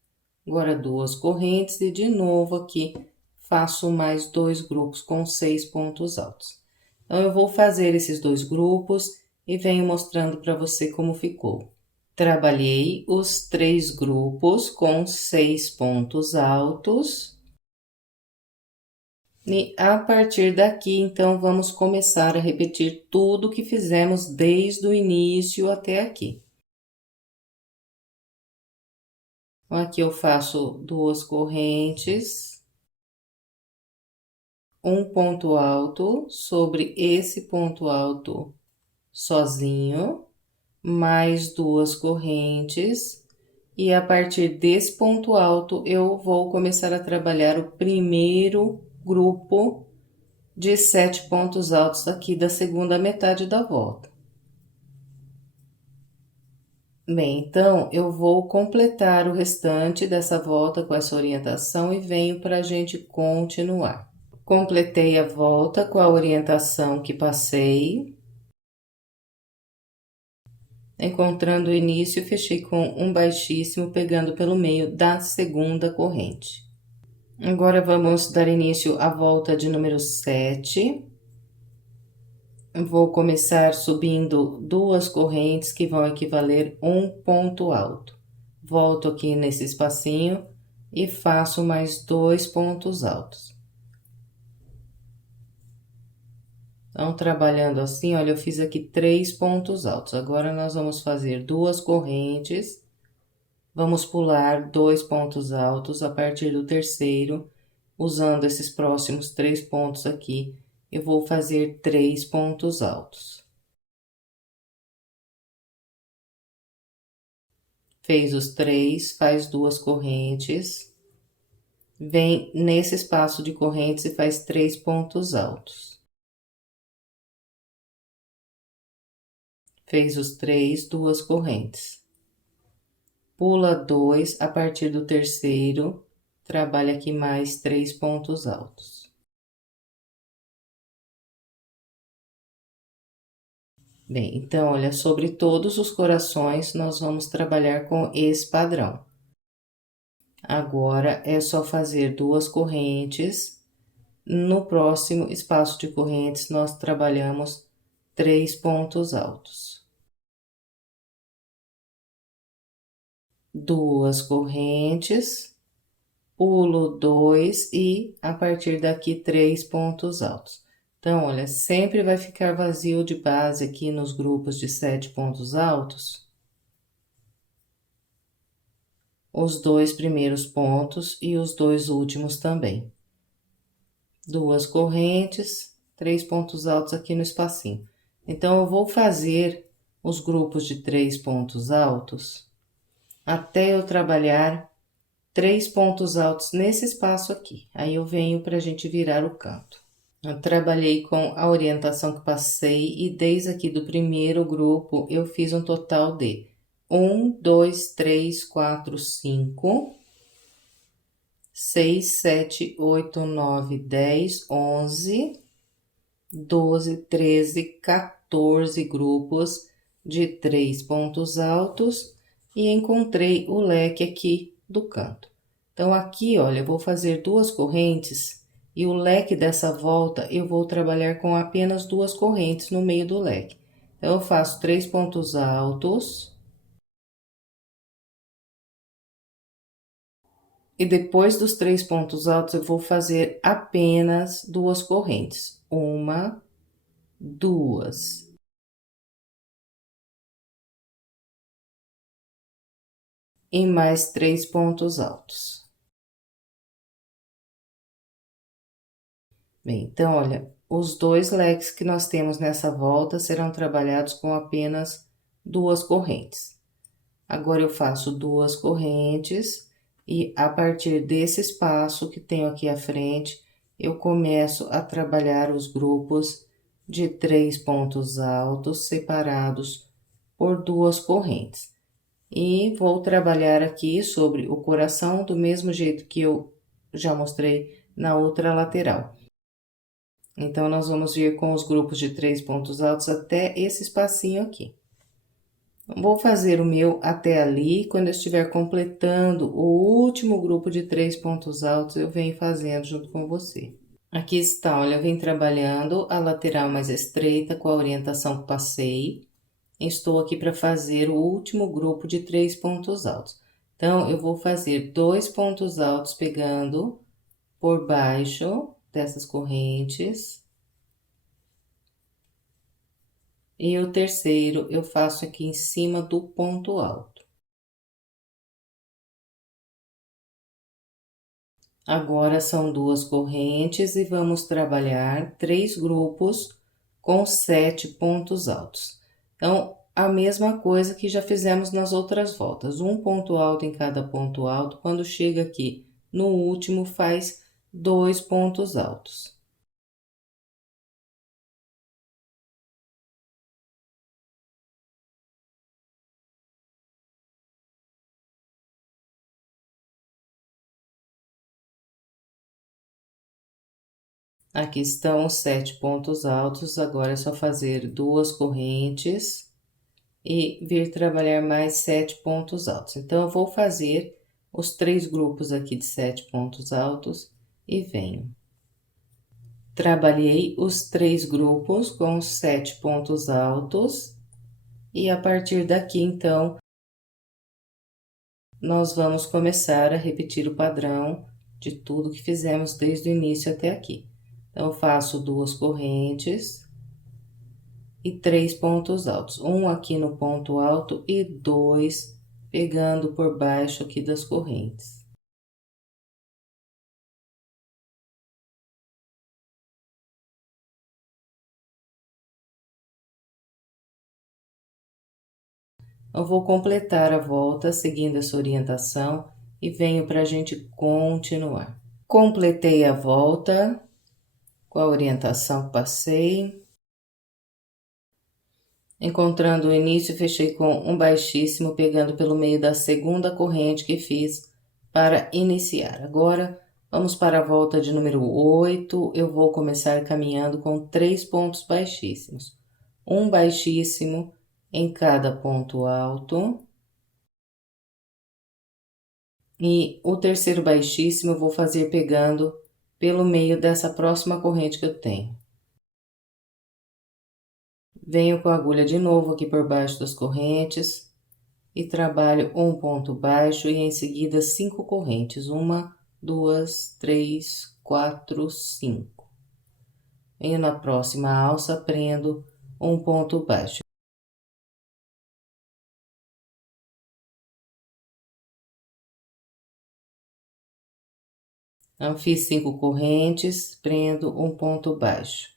Agora, 2 correntes e de novo aqui faço mais 2 grupos com 6 pontos altos. Então, eu vou fazer esses 2 grupos e venho mostrando para você como ficou. Trabalhei os 3 grupos com 6 pontos altos. E a partir daqui, então, vamos começar a repetir tudo que fizemos desde o início até aqui. Então, aqui eu faço 2 correntes, um ponto alto sobre esse ponto alto sozinho, mais 2 correntes, e a partir desse ponto alto eu vou começar a trabalhar o primeiro grupo de 7 pontos altos aqui da segunda metade da volta. Bem, então, eu vou completar o restante dessa volta com essa orientação e venho para a gente continuar. Completei a volta com a orientação que passei. Encontrando o início, fechei com um baixíssimo, pegando pelo meio da segunda corrente. Agora, vamos dar início à volta de número 7. Vou começar subindo 2 correntes que vão equivaler um ponto alto. Volto aqui nesse espacinho e faço mais 2 pontos altos. Então, trabalhando assim, olha, eu fiz aqui 3 pontos altos. Agora, nós vamos fazer 2 correntes. Vamos pular 2 pontos altos a partir do terceiro, usando esses próximos 3 pontos aqui. Eu vou fazer 3 pontos altos. Fez os 3, faz 2 correntes. Vem nesse espaço de correntes e faz 3 pontos altos. Fez os 3, 2 correntes. Pula 2 a partir do terceiro, trabalha aqui mais 3 pontos altos. Bem, então, olha, sobre todos os corações, nós vamos trabalhar com esse padrão. Agora, é só fazer 2 correntes. No próximo espaço de correntes, nós trabalhamos 3 pontos altos. 2 correntes, pulo 2 e, a partir daqui, 3 pontos altos. Então, olha, sempre vai ficar vazio de base aqui nos grupos de 7 pontos altos. Os 2 primeiros pontos e os 2 últimos também. 2 correntes, 3 pontos altos aqui no espacinho. Então, eu vou fazer os grupos de 3 pontos altos até eu trabalhar 3 pontos altos nesse espaço aqui. Aí, eu venho pra gente virar o canto. Eu trabalhei com a orientação que passei e desde aqui do primeiro grupo eu fiz um total de 1, 2, 3, 4, 5, 6, 7, 8, 9, 10, 11, 12, 13, 14 grupos de 3 pontos altos e encontrei o leque aqui do canto. Então, aqui, olha, eu vou fazer 2 correntes e o leque dessa volta eu vou trabalhar com apenas 2 correntes no meio do leque. Então, eu faço 3 pontos altos. E depois dos 3 pontos altos, eu vou fazer apenas 2 correntes. 1, 2. E mais 3 pontos altos. Bem, então, olha, os 2 leques que nós temos nessa volta serão trabalhados com apenas 2 correntes. Agora, eu faço 2 correntes e a partir desse espaço que tenho aqui à frente, eu começo a trabalhar os grupos de 3 pontos altos separados por 2 correntes. E vou trabalhar aqui sobre o coração do mesmo jeito que eu já mostrei na outra lateral. Então, nós vamos vir com os grupos de 3 pontos altos até esse espacinho aqui. Vou fazer o meu até ali, quando eu estiver completando o último grupo de 3 pontos altos, eu venho fazendo junto com você. Aqui está, olha, eu venho trabalhando a lateral mais estreita com a orientação que passei. Estou aqui para fazer o último grupo de 3 pontos altos. Então, eu vou fazer 2 pontos altos pegando por baixo dessas correntes. E o terceiro eu faço aqui em cima do ponto alto. Agora são 2 correntes e vamos trabalhar 3 grupos com 7 pontos altos. Então, a mesma coisa que já fizemos nas outras voltas, um ponto alto em cada ponto alto. Quando chega aqui no último, faz 2 pontos altos. Aqui estão os 7 pontos altos, agora é só fazer 2 correntes e vir trabalhar mais 7 pontos altos. Então, eu vou fazer os 3 grupos aqui de 7 pontos altos e venho. Trabalhei os 3 grupos com 7 pontos altos e a partir daqui, então, nós vamos começar a repetir o padrão de tudo que fizemos desde o início até aqui. Então, eu faço 2 correntes e 3 pontos altos, um aqui no ponto alto e 2 pegando por baixo aqui das correntes. Eu vou completar a volta seguindo essa orientação e venho para a gente continuar. Completei a volta com a orientação que passei. Encontrando o início, fechei com um baixíssimo, pegando pelo meio da segunda corrente que fiz para iniciar. Agora, vamos para a volta de número 8. Eu vou começar caminhando com 3 pontos baixíssimos. Um baixíssimo em cada ponto alto. E o terceiro baixíssimo eu vou fazer pegando pelo meio dessa próxima corrente que eu tenho. Venho com a agulha de novo aqui por baixo das correntes e trabalho um ponto baixo e em seguida 5 correntes. 1, 2, 3, 4, 5. Venho na próxima alça, prendo um ponto baixo. Então, fiz 5 correntes, prendo um ponto baixo.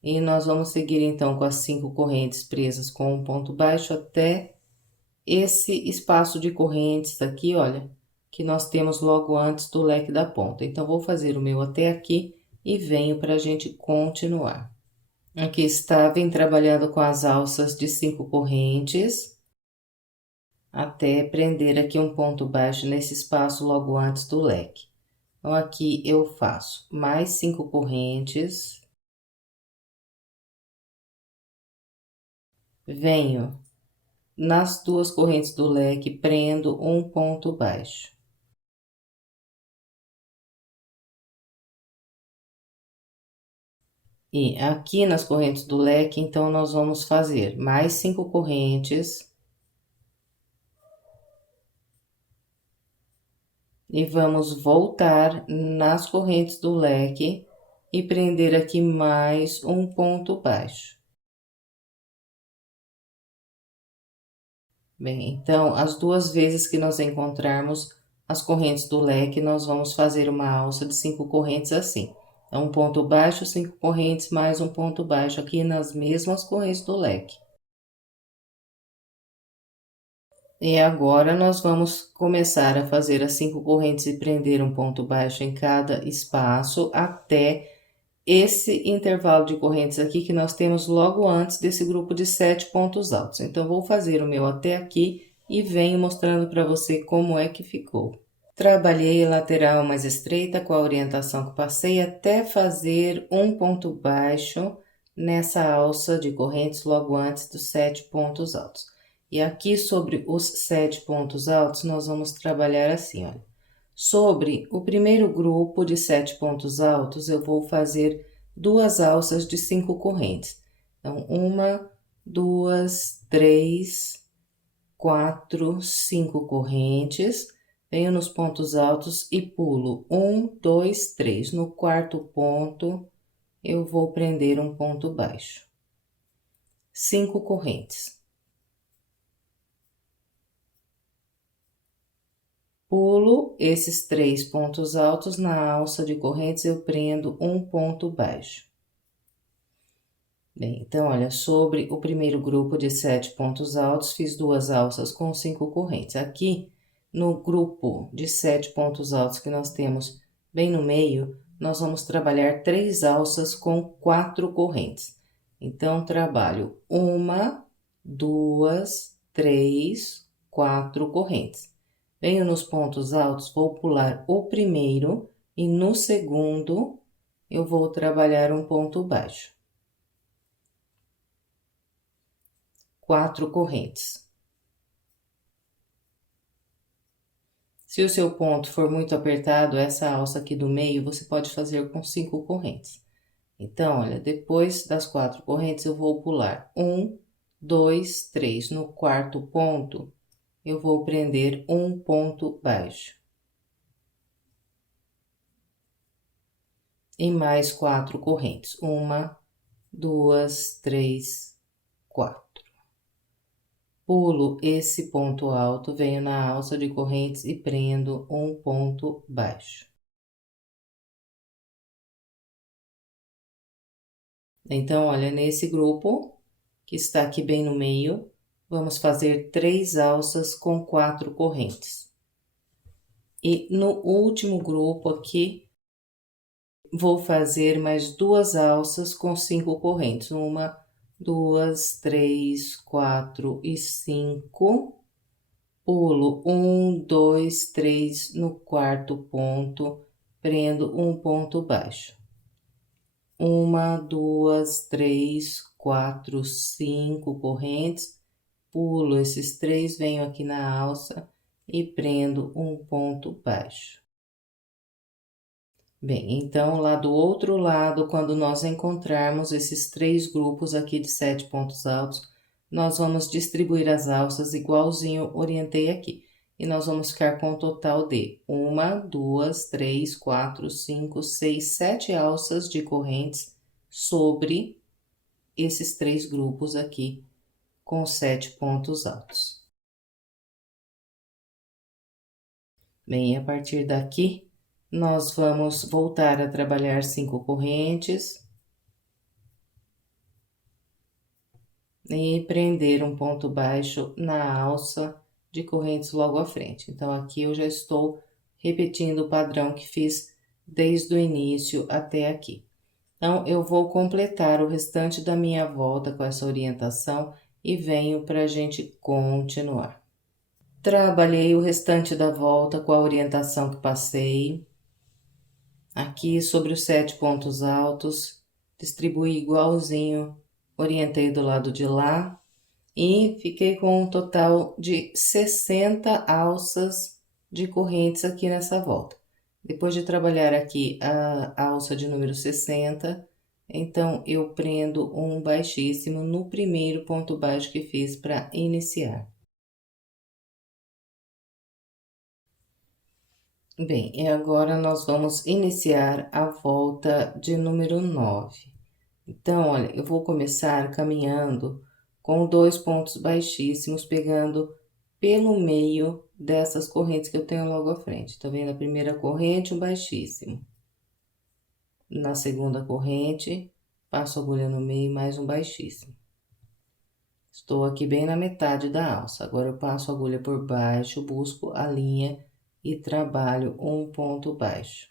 E nós vamos seguir, então, com as 5 correntes presas com um ponto baixo até esse espaço de correntes aqui, olha, que nós temos logo antes do leque da ponta. Então, vou fazer o meu até aqui e venho para a gente continuar. Aqui está, vem trabalhando com as alças de 5 correntes, até prender aqui um ponto baixo nesse espaço logo antes do leque. Então, aqui eu faço mais 5 correntes. Venho nas 2 correntes do leque, prendo um ponto baixo. E aqui nas correntes do leque, então, nós vamos fazer mais 5 correntes. E vamos voltar nas correntes do leque e prender aqui mais um ponto baixo. Bem, então, as duas vezes que nós encontrarmos as correntes do leque, nós vamos fazer uma alça de 5 correntes assim. Então, um ponto baixo, 5 correntes, mais um ponto baixo aqui nas mesmas correntes do leque. E agora, nós vamos começar a fazer as 5 correntes e prender um ponto baixo em cada espaço até esse intervalo de correntes aqui que nós temos logo antes desse grupo de 7 pontos altos. Então, vou fazer o meu até aqui e venho mostrando para você como é que ficou. Trabalhei a lateral mais estreita com a orientação que passei até fazer um ponto baixo nessa alça de correntes logo antes dos 7 pontos altos. E aqui sobre os 7 pontos altos, nós vamos trabalhar assim, olha. Sobre o primeiro grupo de 7 pontos altos, eu vou fazer 2 alças de 5 correntes. Então, 1, 2, 3, 4, 5 correntes. Venho nos pontos altos e pulo 1, 2, 3. No quarto ponto, eu vou prender um ponto baixo. 5 correntes. Pulo esses 3 pontos altos, na alça de correntes eu prendo um ponto baixo. Bem, então, olha, sobre o primeiro grupo de 7 pontos altos, fiz 2 alças com 5 correntes. Aqui, no grupo de 7 pontos altos que nós temos bem no meio, nós vamos trabalhar 3 alças com 4 correntes. Então, trabalho 1, 2, 3, 4 correntes. Venho nos pontos altos, vou pular o primeiro e no segundo eu vou trabalhar um ponto baixo. 4 correntes. Se o seu ponto for muito apertado, essa alça aqui do meio, você pode fazer com 5 correntes. Então, olha, depois das 4 correntes, eu vou pular 1, 2, 3. No quarto ponto, eu vou prender um ponto baixo. E mais 4 correntes. 1, 2, 3, 4. Pulo esse ponto alto, venho na alça de correntes e prendo um ponto baixo. Então, olha, nesse grupo, que está aqui bem no meio, vamos fazer 3 alças com 4 correntes. E no último grupo aqui, vou fazer mais 2 alças com 5 correntes. 1, 2, 3, 4 e 5. Pulo 1, 2, 3 no quarto ponto, prendo um ponto baixo. 1, 2, 3, 4, 5 correntes, pulo esses 3, venho aqui na alça e prendo um ponto baixo. Bem, então, lá do outro lado, quando nós encontrarmos esses 3 grupos aqui de 7 pontos altos, nós vamos distribuir as alças igualzinho orientei aqui. E nós vamos ficar com um total de 1, 2, 3, 4, 5, 6, 7 alças de correntes sobre esses 3 grupos aqui com 7 pontos altos. Bem, a partir daqui, nós vamos voltar a trabalhar 5 correntes e prender um ponto baixo na alça de correntes logo à frente. Então, aqui eu já estou repetindo o padrão que fiz desde o início até aqui. Então, eu vou completar o restante da minha volta com essa orientação e venho para a gente continuar. Trabalhei o restante da volta com a orientação que passei. Aqui sobre os 7 pontos altos, distribuí igualzinho, orientei do lado de lá e fiquei com um total de 60 alças de correntes aqui nessa volta. Depois de trabalhar aqui a alça de número 60, então eu prendo um baixíssimo no primeiro ponto baixo que fiz para iniciar. Bem, e agora nós vamos iniciar a volta de número 9. Então, olha, eu vou começar caminhando com 2 pontos baixíssimos, pegando pelo meio dessas correntes que eu tenho logo à frente. Tá vendo? A primeira corrente, um baixíssimo. Na segunda corrente, passo a agulha no meio, mais um baixíssimo. Estou aqui bem na metade da alça. Agora, eu passo a agulha por baixo, busco a linha e trabalho um ponto baixo.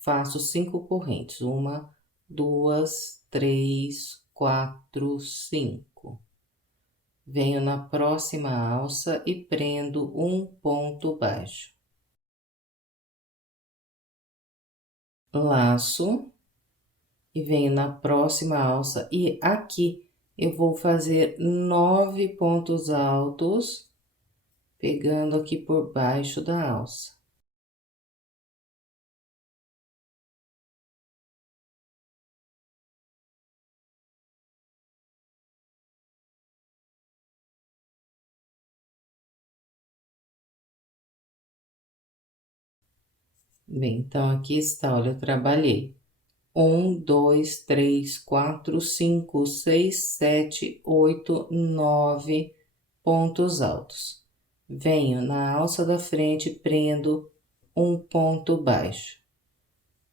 Faço 5 correntes, 1, 2, 3, 4, 5. Venho na próxima alça e prendo um ponto baixo. Laço e venho na próxima alça e aqui eu vou fazer 9 pontos altos, pegando aqui por baixo da alça. Bem, então aqui está, olha, eu trabalhei 1, 2, 3, 4, 5, 6, 7, 8, 9 pontos altos. Venho na alça da frente, prendo um ponto baixo.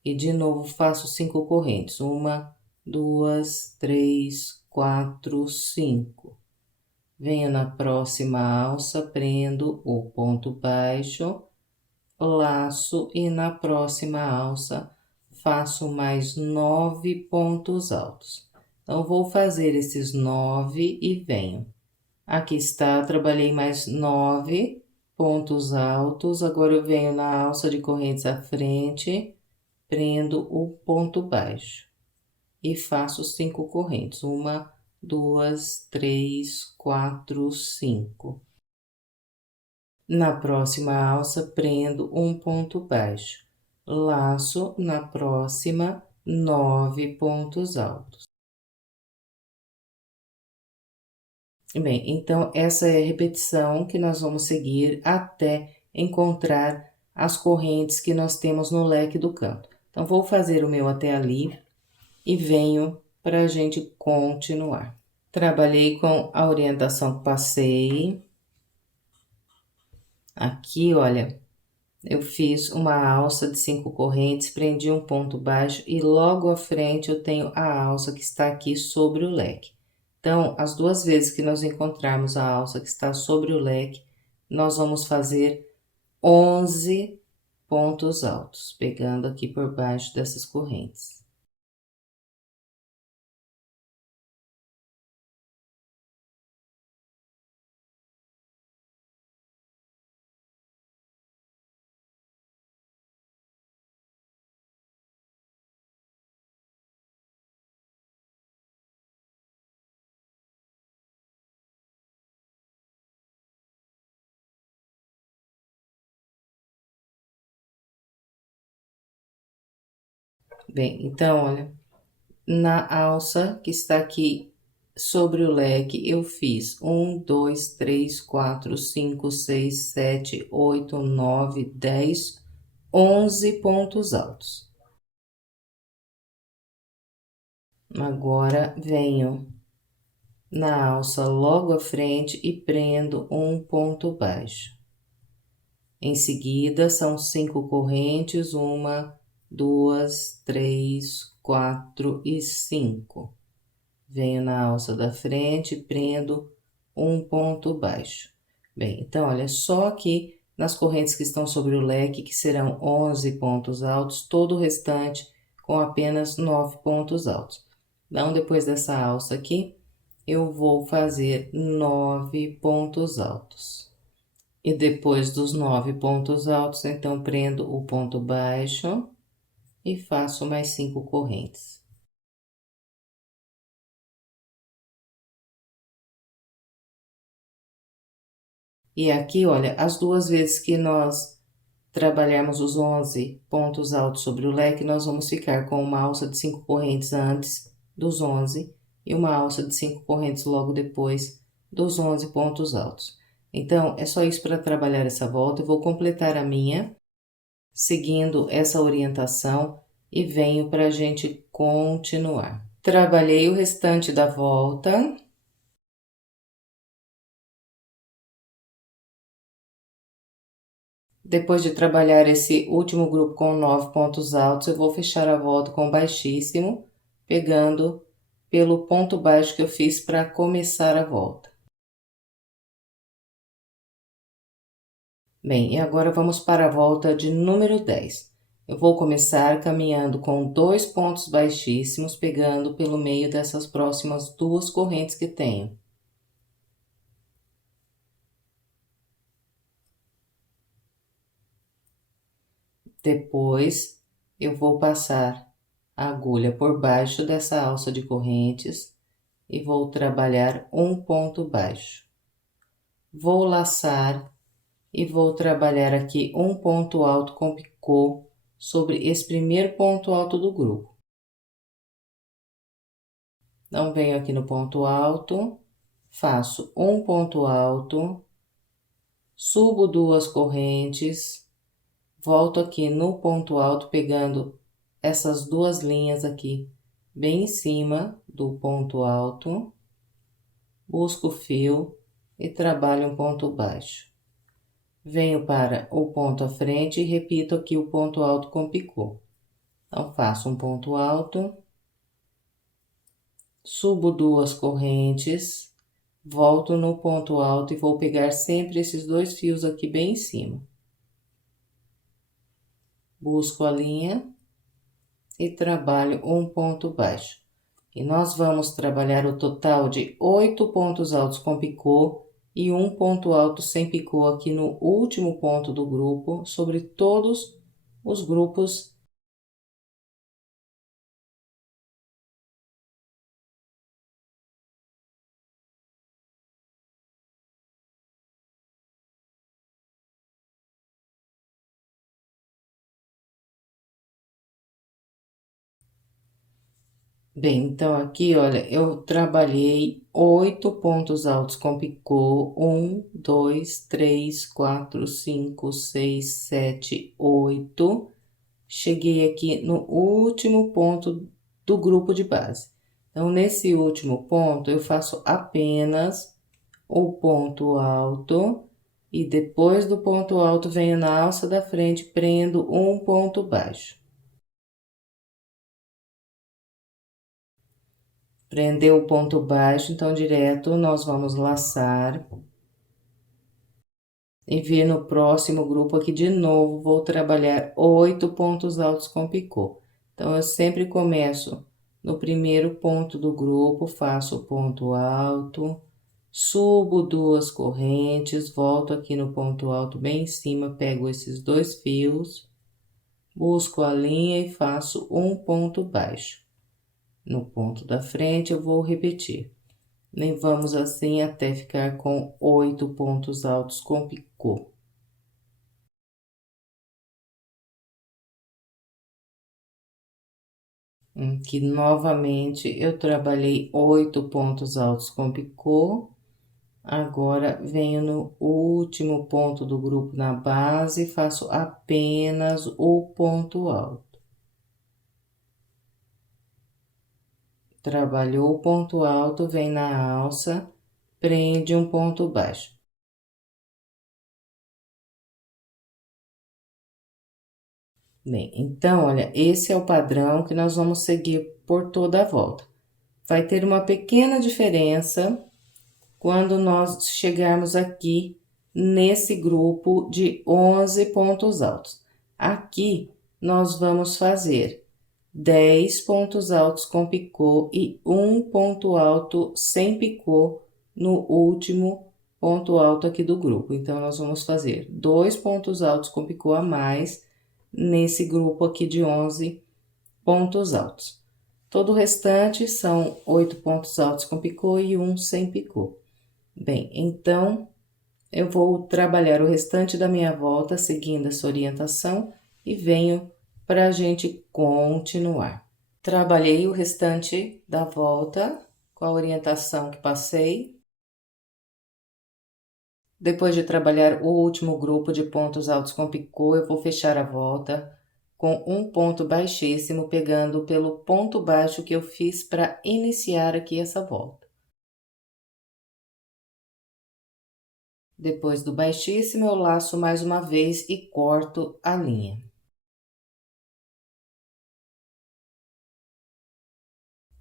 E de novo faço 5 correntes. 1, 2, 3, 4, 5. Venho na próxima alça, prendo o ponto baixo, laço e na próxima alça faço mais 9 pontos altos. Então, vou fazer esses 9 e venho. Aqui está, trabalhei mais 9 pontos altos. Agora, eu venho na alça de correntes à frente, prendo o ponto baixo e faço 5 correntes. 1, 2, 3, 4, 5. Na próxima alça, prendo um ponto baixo. Laço na próxima 9 pontos altos. Bem, então essa é a repetição que nós vamos seguir até encontrar as correntes que nós temos no leque do canto. Então, vou fazer o meu até ali e venho para a gente continuar. Trabalhei com a orientação que passei. Aqui, olha, eu fiz uma alça de 5 correntes, prendi um ponto baixo e logo à frente eu tenho a alça que está aqui sobre o leque. Então, as 2 vezes que nós encontrarmos a alça que está sobre o leque, nós vamos fazer 11 pontos altos, pegando aqui por baixo dessas correntes. Bem, então, olha, na alça que está aqui sobre o leque, eu fiz 1, 2, 3, 4, 5, 6, 7, 8, 9, 10, 11 pontos altos. Agora, venho na alça logo à frente e prendo um ponto baixo. Em seguida, são 5 correntes, 1, 2, 3, 4 e 5. Venho na alça da frente, prendo um ponto baixo. Bem, então, olha, só aqui nas correntes que estão sobre o leque, que serão 11 pontos altos, todo o restante com apenas 9 pontos altos. Então, depois dessa alça aqui, eu vou fazer 9 pontos altos. E depois dos 9 pontos altos, então, prendo o ponto baixo e faço mais 5 correntes. E aqui, olha, as 2 vezes que nós trabalharmos os 11 pontos altos sobre o leque, nós vamos ficar com uma alça de 5 correntes antes dos 11 e uma alça de 5 correntes logo depois dos 11 pontos altos. Então, é só isso para trabalhar essa volta. Eu vou completar a minha, seguindo essa orientação, e venho para a gente continuar. Trabalhei o restante da volta. Depois de trabalhar esse último grupo com 9 pontos altos, eu vou fechar a volta com baixíssimo, pegando pelo ponto baixo que eu fiz para começar a volta. Bem, e agora vamos para a volta de número 10. Eu vou começar caminhando com 2 pontos baixíssimos, pegando pelo meio dessas próximas 2 correntes que tenho. Depois, eu vou passar a agulha por baixo dessa alça de correntes e vou trabalhar um ponto baixo. Vou laçar e vou trabalhar aqui um ponto alto com picô sobre esse primeiro ponto alto do grupo. Então, venho aqui no ponto alto, faço um ponto alto, subo 2 correntes, volto aqui no ponto alto, pegando essas 2 linhas aqui, bem em cima do ponto alto, busco o fio e trabalho um ponto baixo. Venho para o ponto à frente e repito aqui o ponto alto com picô. Então, faço um ponto alto, subo 2 correntes, volto no ponto alto e vou pegar sempre esses 2 fios aqui bem em cima. Busco a linha e trabalho um ponto baixo. E nós vamos trabalhar o total de 8 pontos altos com picô e um ponto alto sem picô aqui no último ponto do grupo, sobre todos os grupos. Bem, então aqui, olha, eu trabalhei 8 pontos altos com picô, 1, 2, 3, 4, 5, 6, 7, 8. Cheguei aqui no último ponto do grupo de base. Então, nesse último ponto, eu faço apenas o ponto alto e depois do ponto alto venho na alça da frente, prendo um ponto baixo. Prendeu o ponto baixo, então, direto, nós vamos laçar. E vir no próximo grupo aqui de novo, vou trabalhar 8 pontos altos com picô. Então, eu sempre começo no primeiro ponto do grupo, faço o ponto alto, subo 2 correntes, volto aqui no ponto alto bem em cima, pego esses 2 fios, busco a linha e faço um ponto baixo. No ponto da frente, eu vou repetir. Nem vamos assim até ficar com 8 pontos altos com picô. Aqui novamente eu trabalhei 8 pontos altos com picô. Agora venho no último ponto do grupo na base e faço apenas o ponto alto. Trabalhou o ponto alto, vem na alça, prende um ponto baixo. Bem, então, olha, esse é o padrão que nós vamos seguir por toda a volta. Vai ter uma pequena diferença quando nós chegarmos aqui nesse grupo de 11 pontos altos. Aqui, nós vamos fazer 10 pontos altos com picô e um ponto alto sem picô no último ponto alto aqui do grupo. Então, nós vamos fazer 2 pontos altos com picô a mais nesse grupo aqui de 11 pontos altos. Todo o restante são 8 pontos altos com picô e um sem picô. Bem, então, Eu vou trabalhar o restante da minha volta seguindo essa orientação e venho para a gente continuar. Trabalhei o restante da volta com a orientação que passei. Depois de trabalhar o último grupo de pontos altos com picô, eu vou fechar a volta com um ponto baixíssimo, pegando pelo ponto baixo que eu fiz para iniciar aqui essa volta. Depois do baixíssimo, eu laço mais uma vez e corto a linha.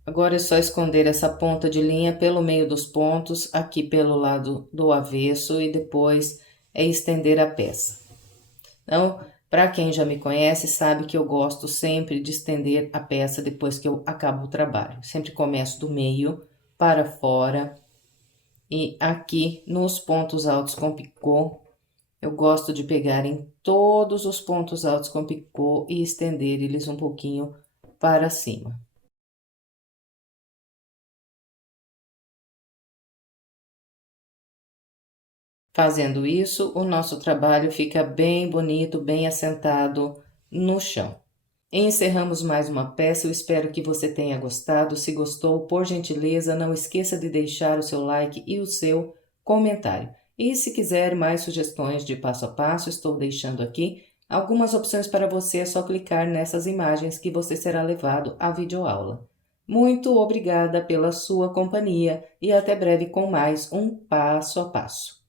Agora é só esconder essa ponta de linha pelo meio dos pontos, aqui pelo lado do avesso, e depois é estender a peça. Então, para quem já me conhece, sabe que eu gosto sempre de estender a peça depois que eu acabo o trabalho. Sempre começo do meio para fora. E aqui nos pontos altos com picô, eu gosto de pegar em todos os pontos altos com picô e estender eles um pouquinho para cima. Fazendo isso, o nosso trabalho fica bem bonito, bem assentado no chão. Encerramos mais uma peça, eu espero que você tenha gostado. Se gostou, por gentileza, não esqueça de deixar o seu like e o seu comentário. E se quiser mais sugestões de passo a passo, estou deixando aqui algumas opções para você, é só clicar nessas imagens que você será levado à videoaula. Muito obrigada pela sua companhia e até breve com mais um passo a passo.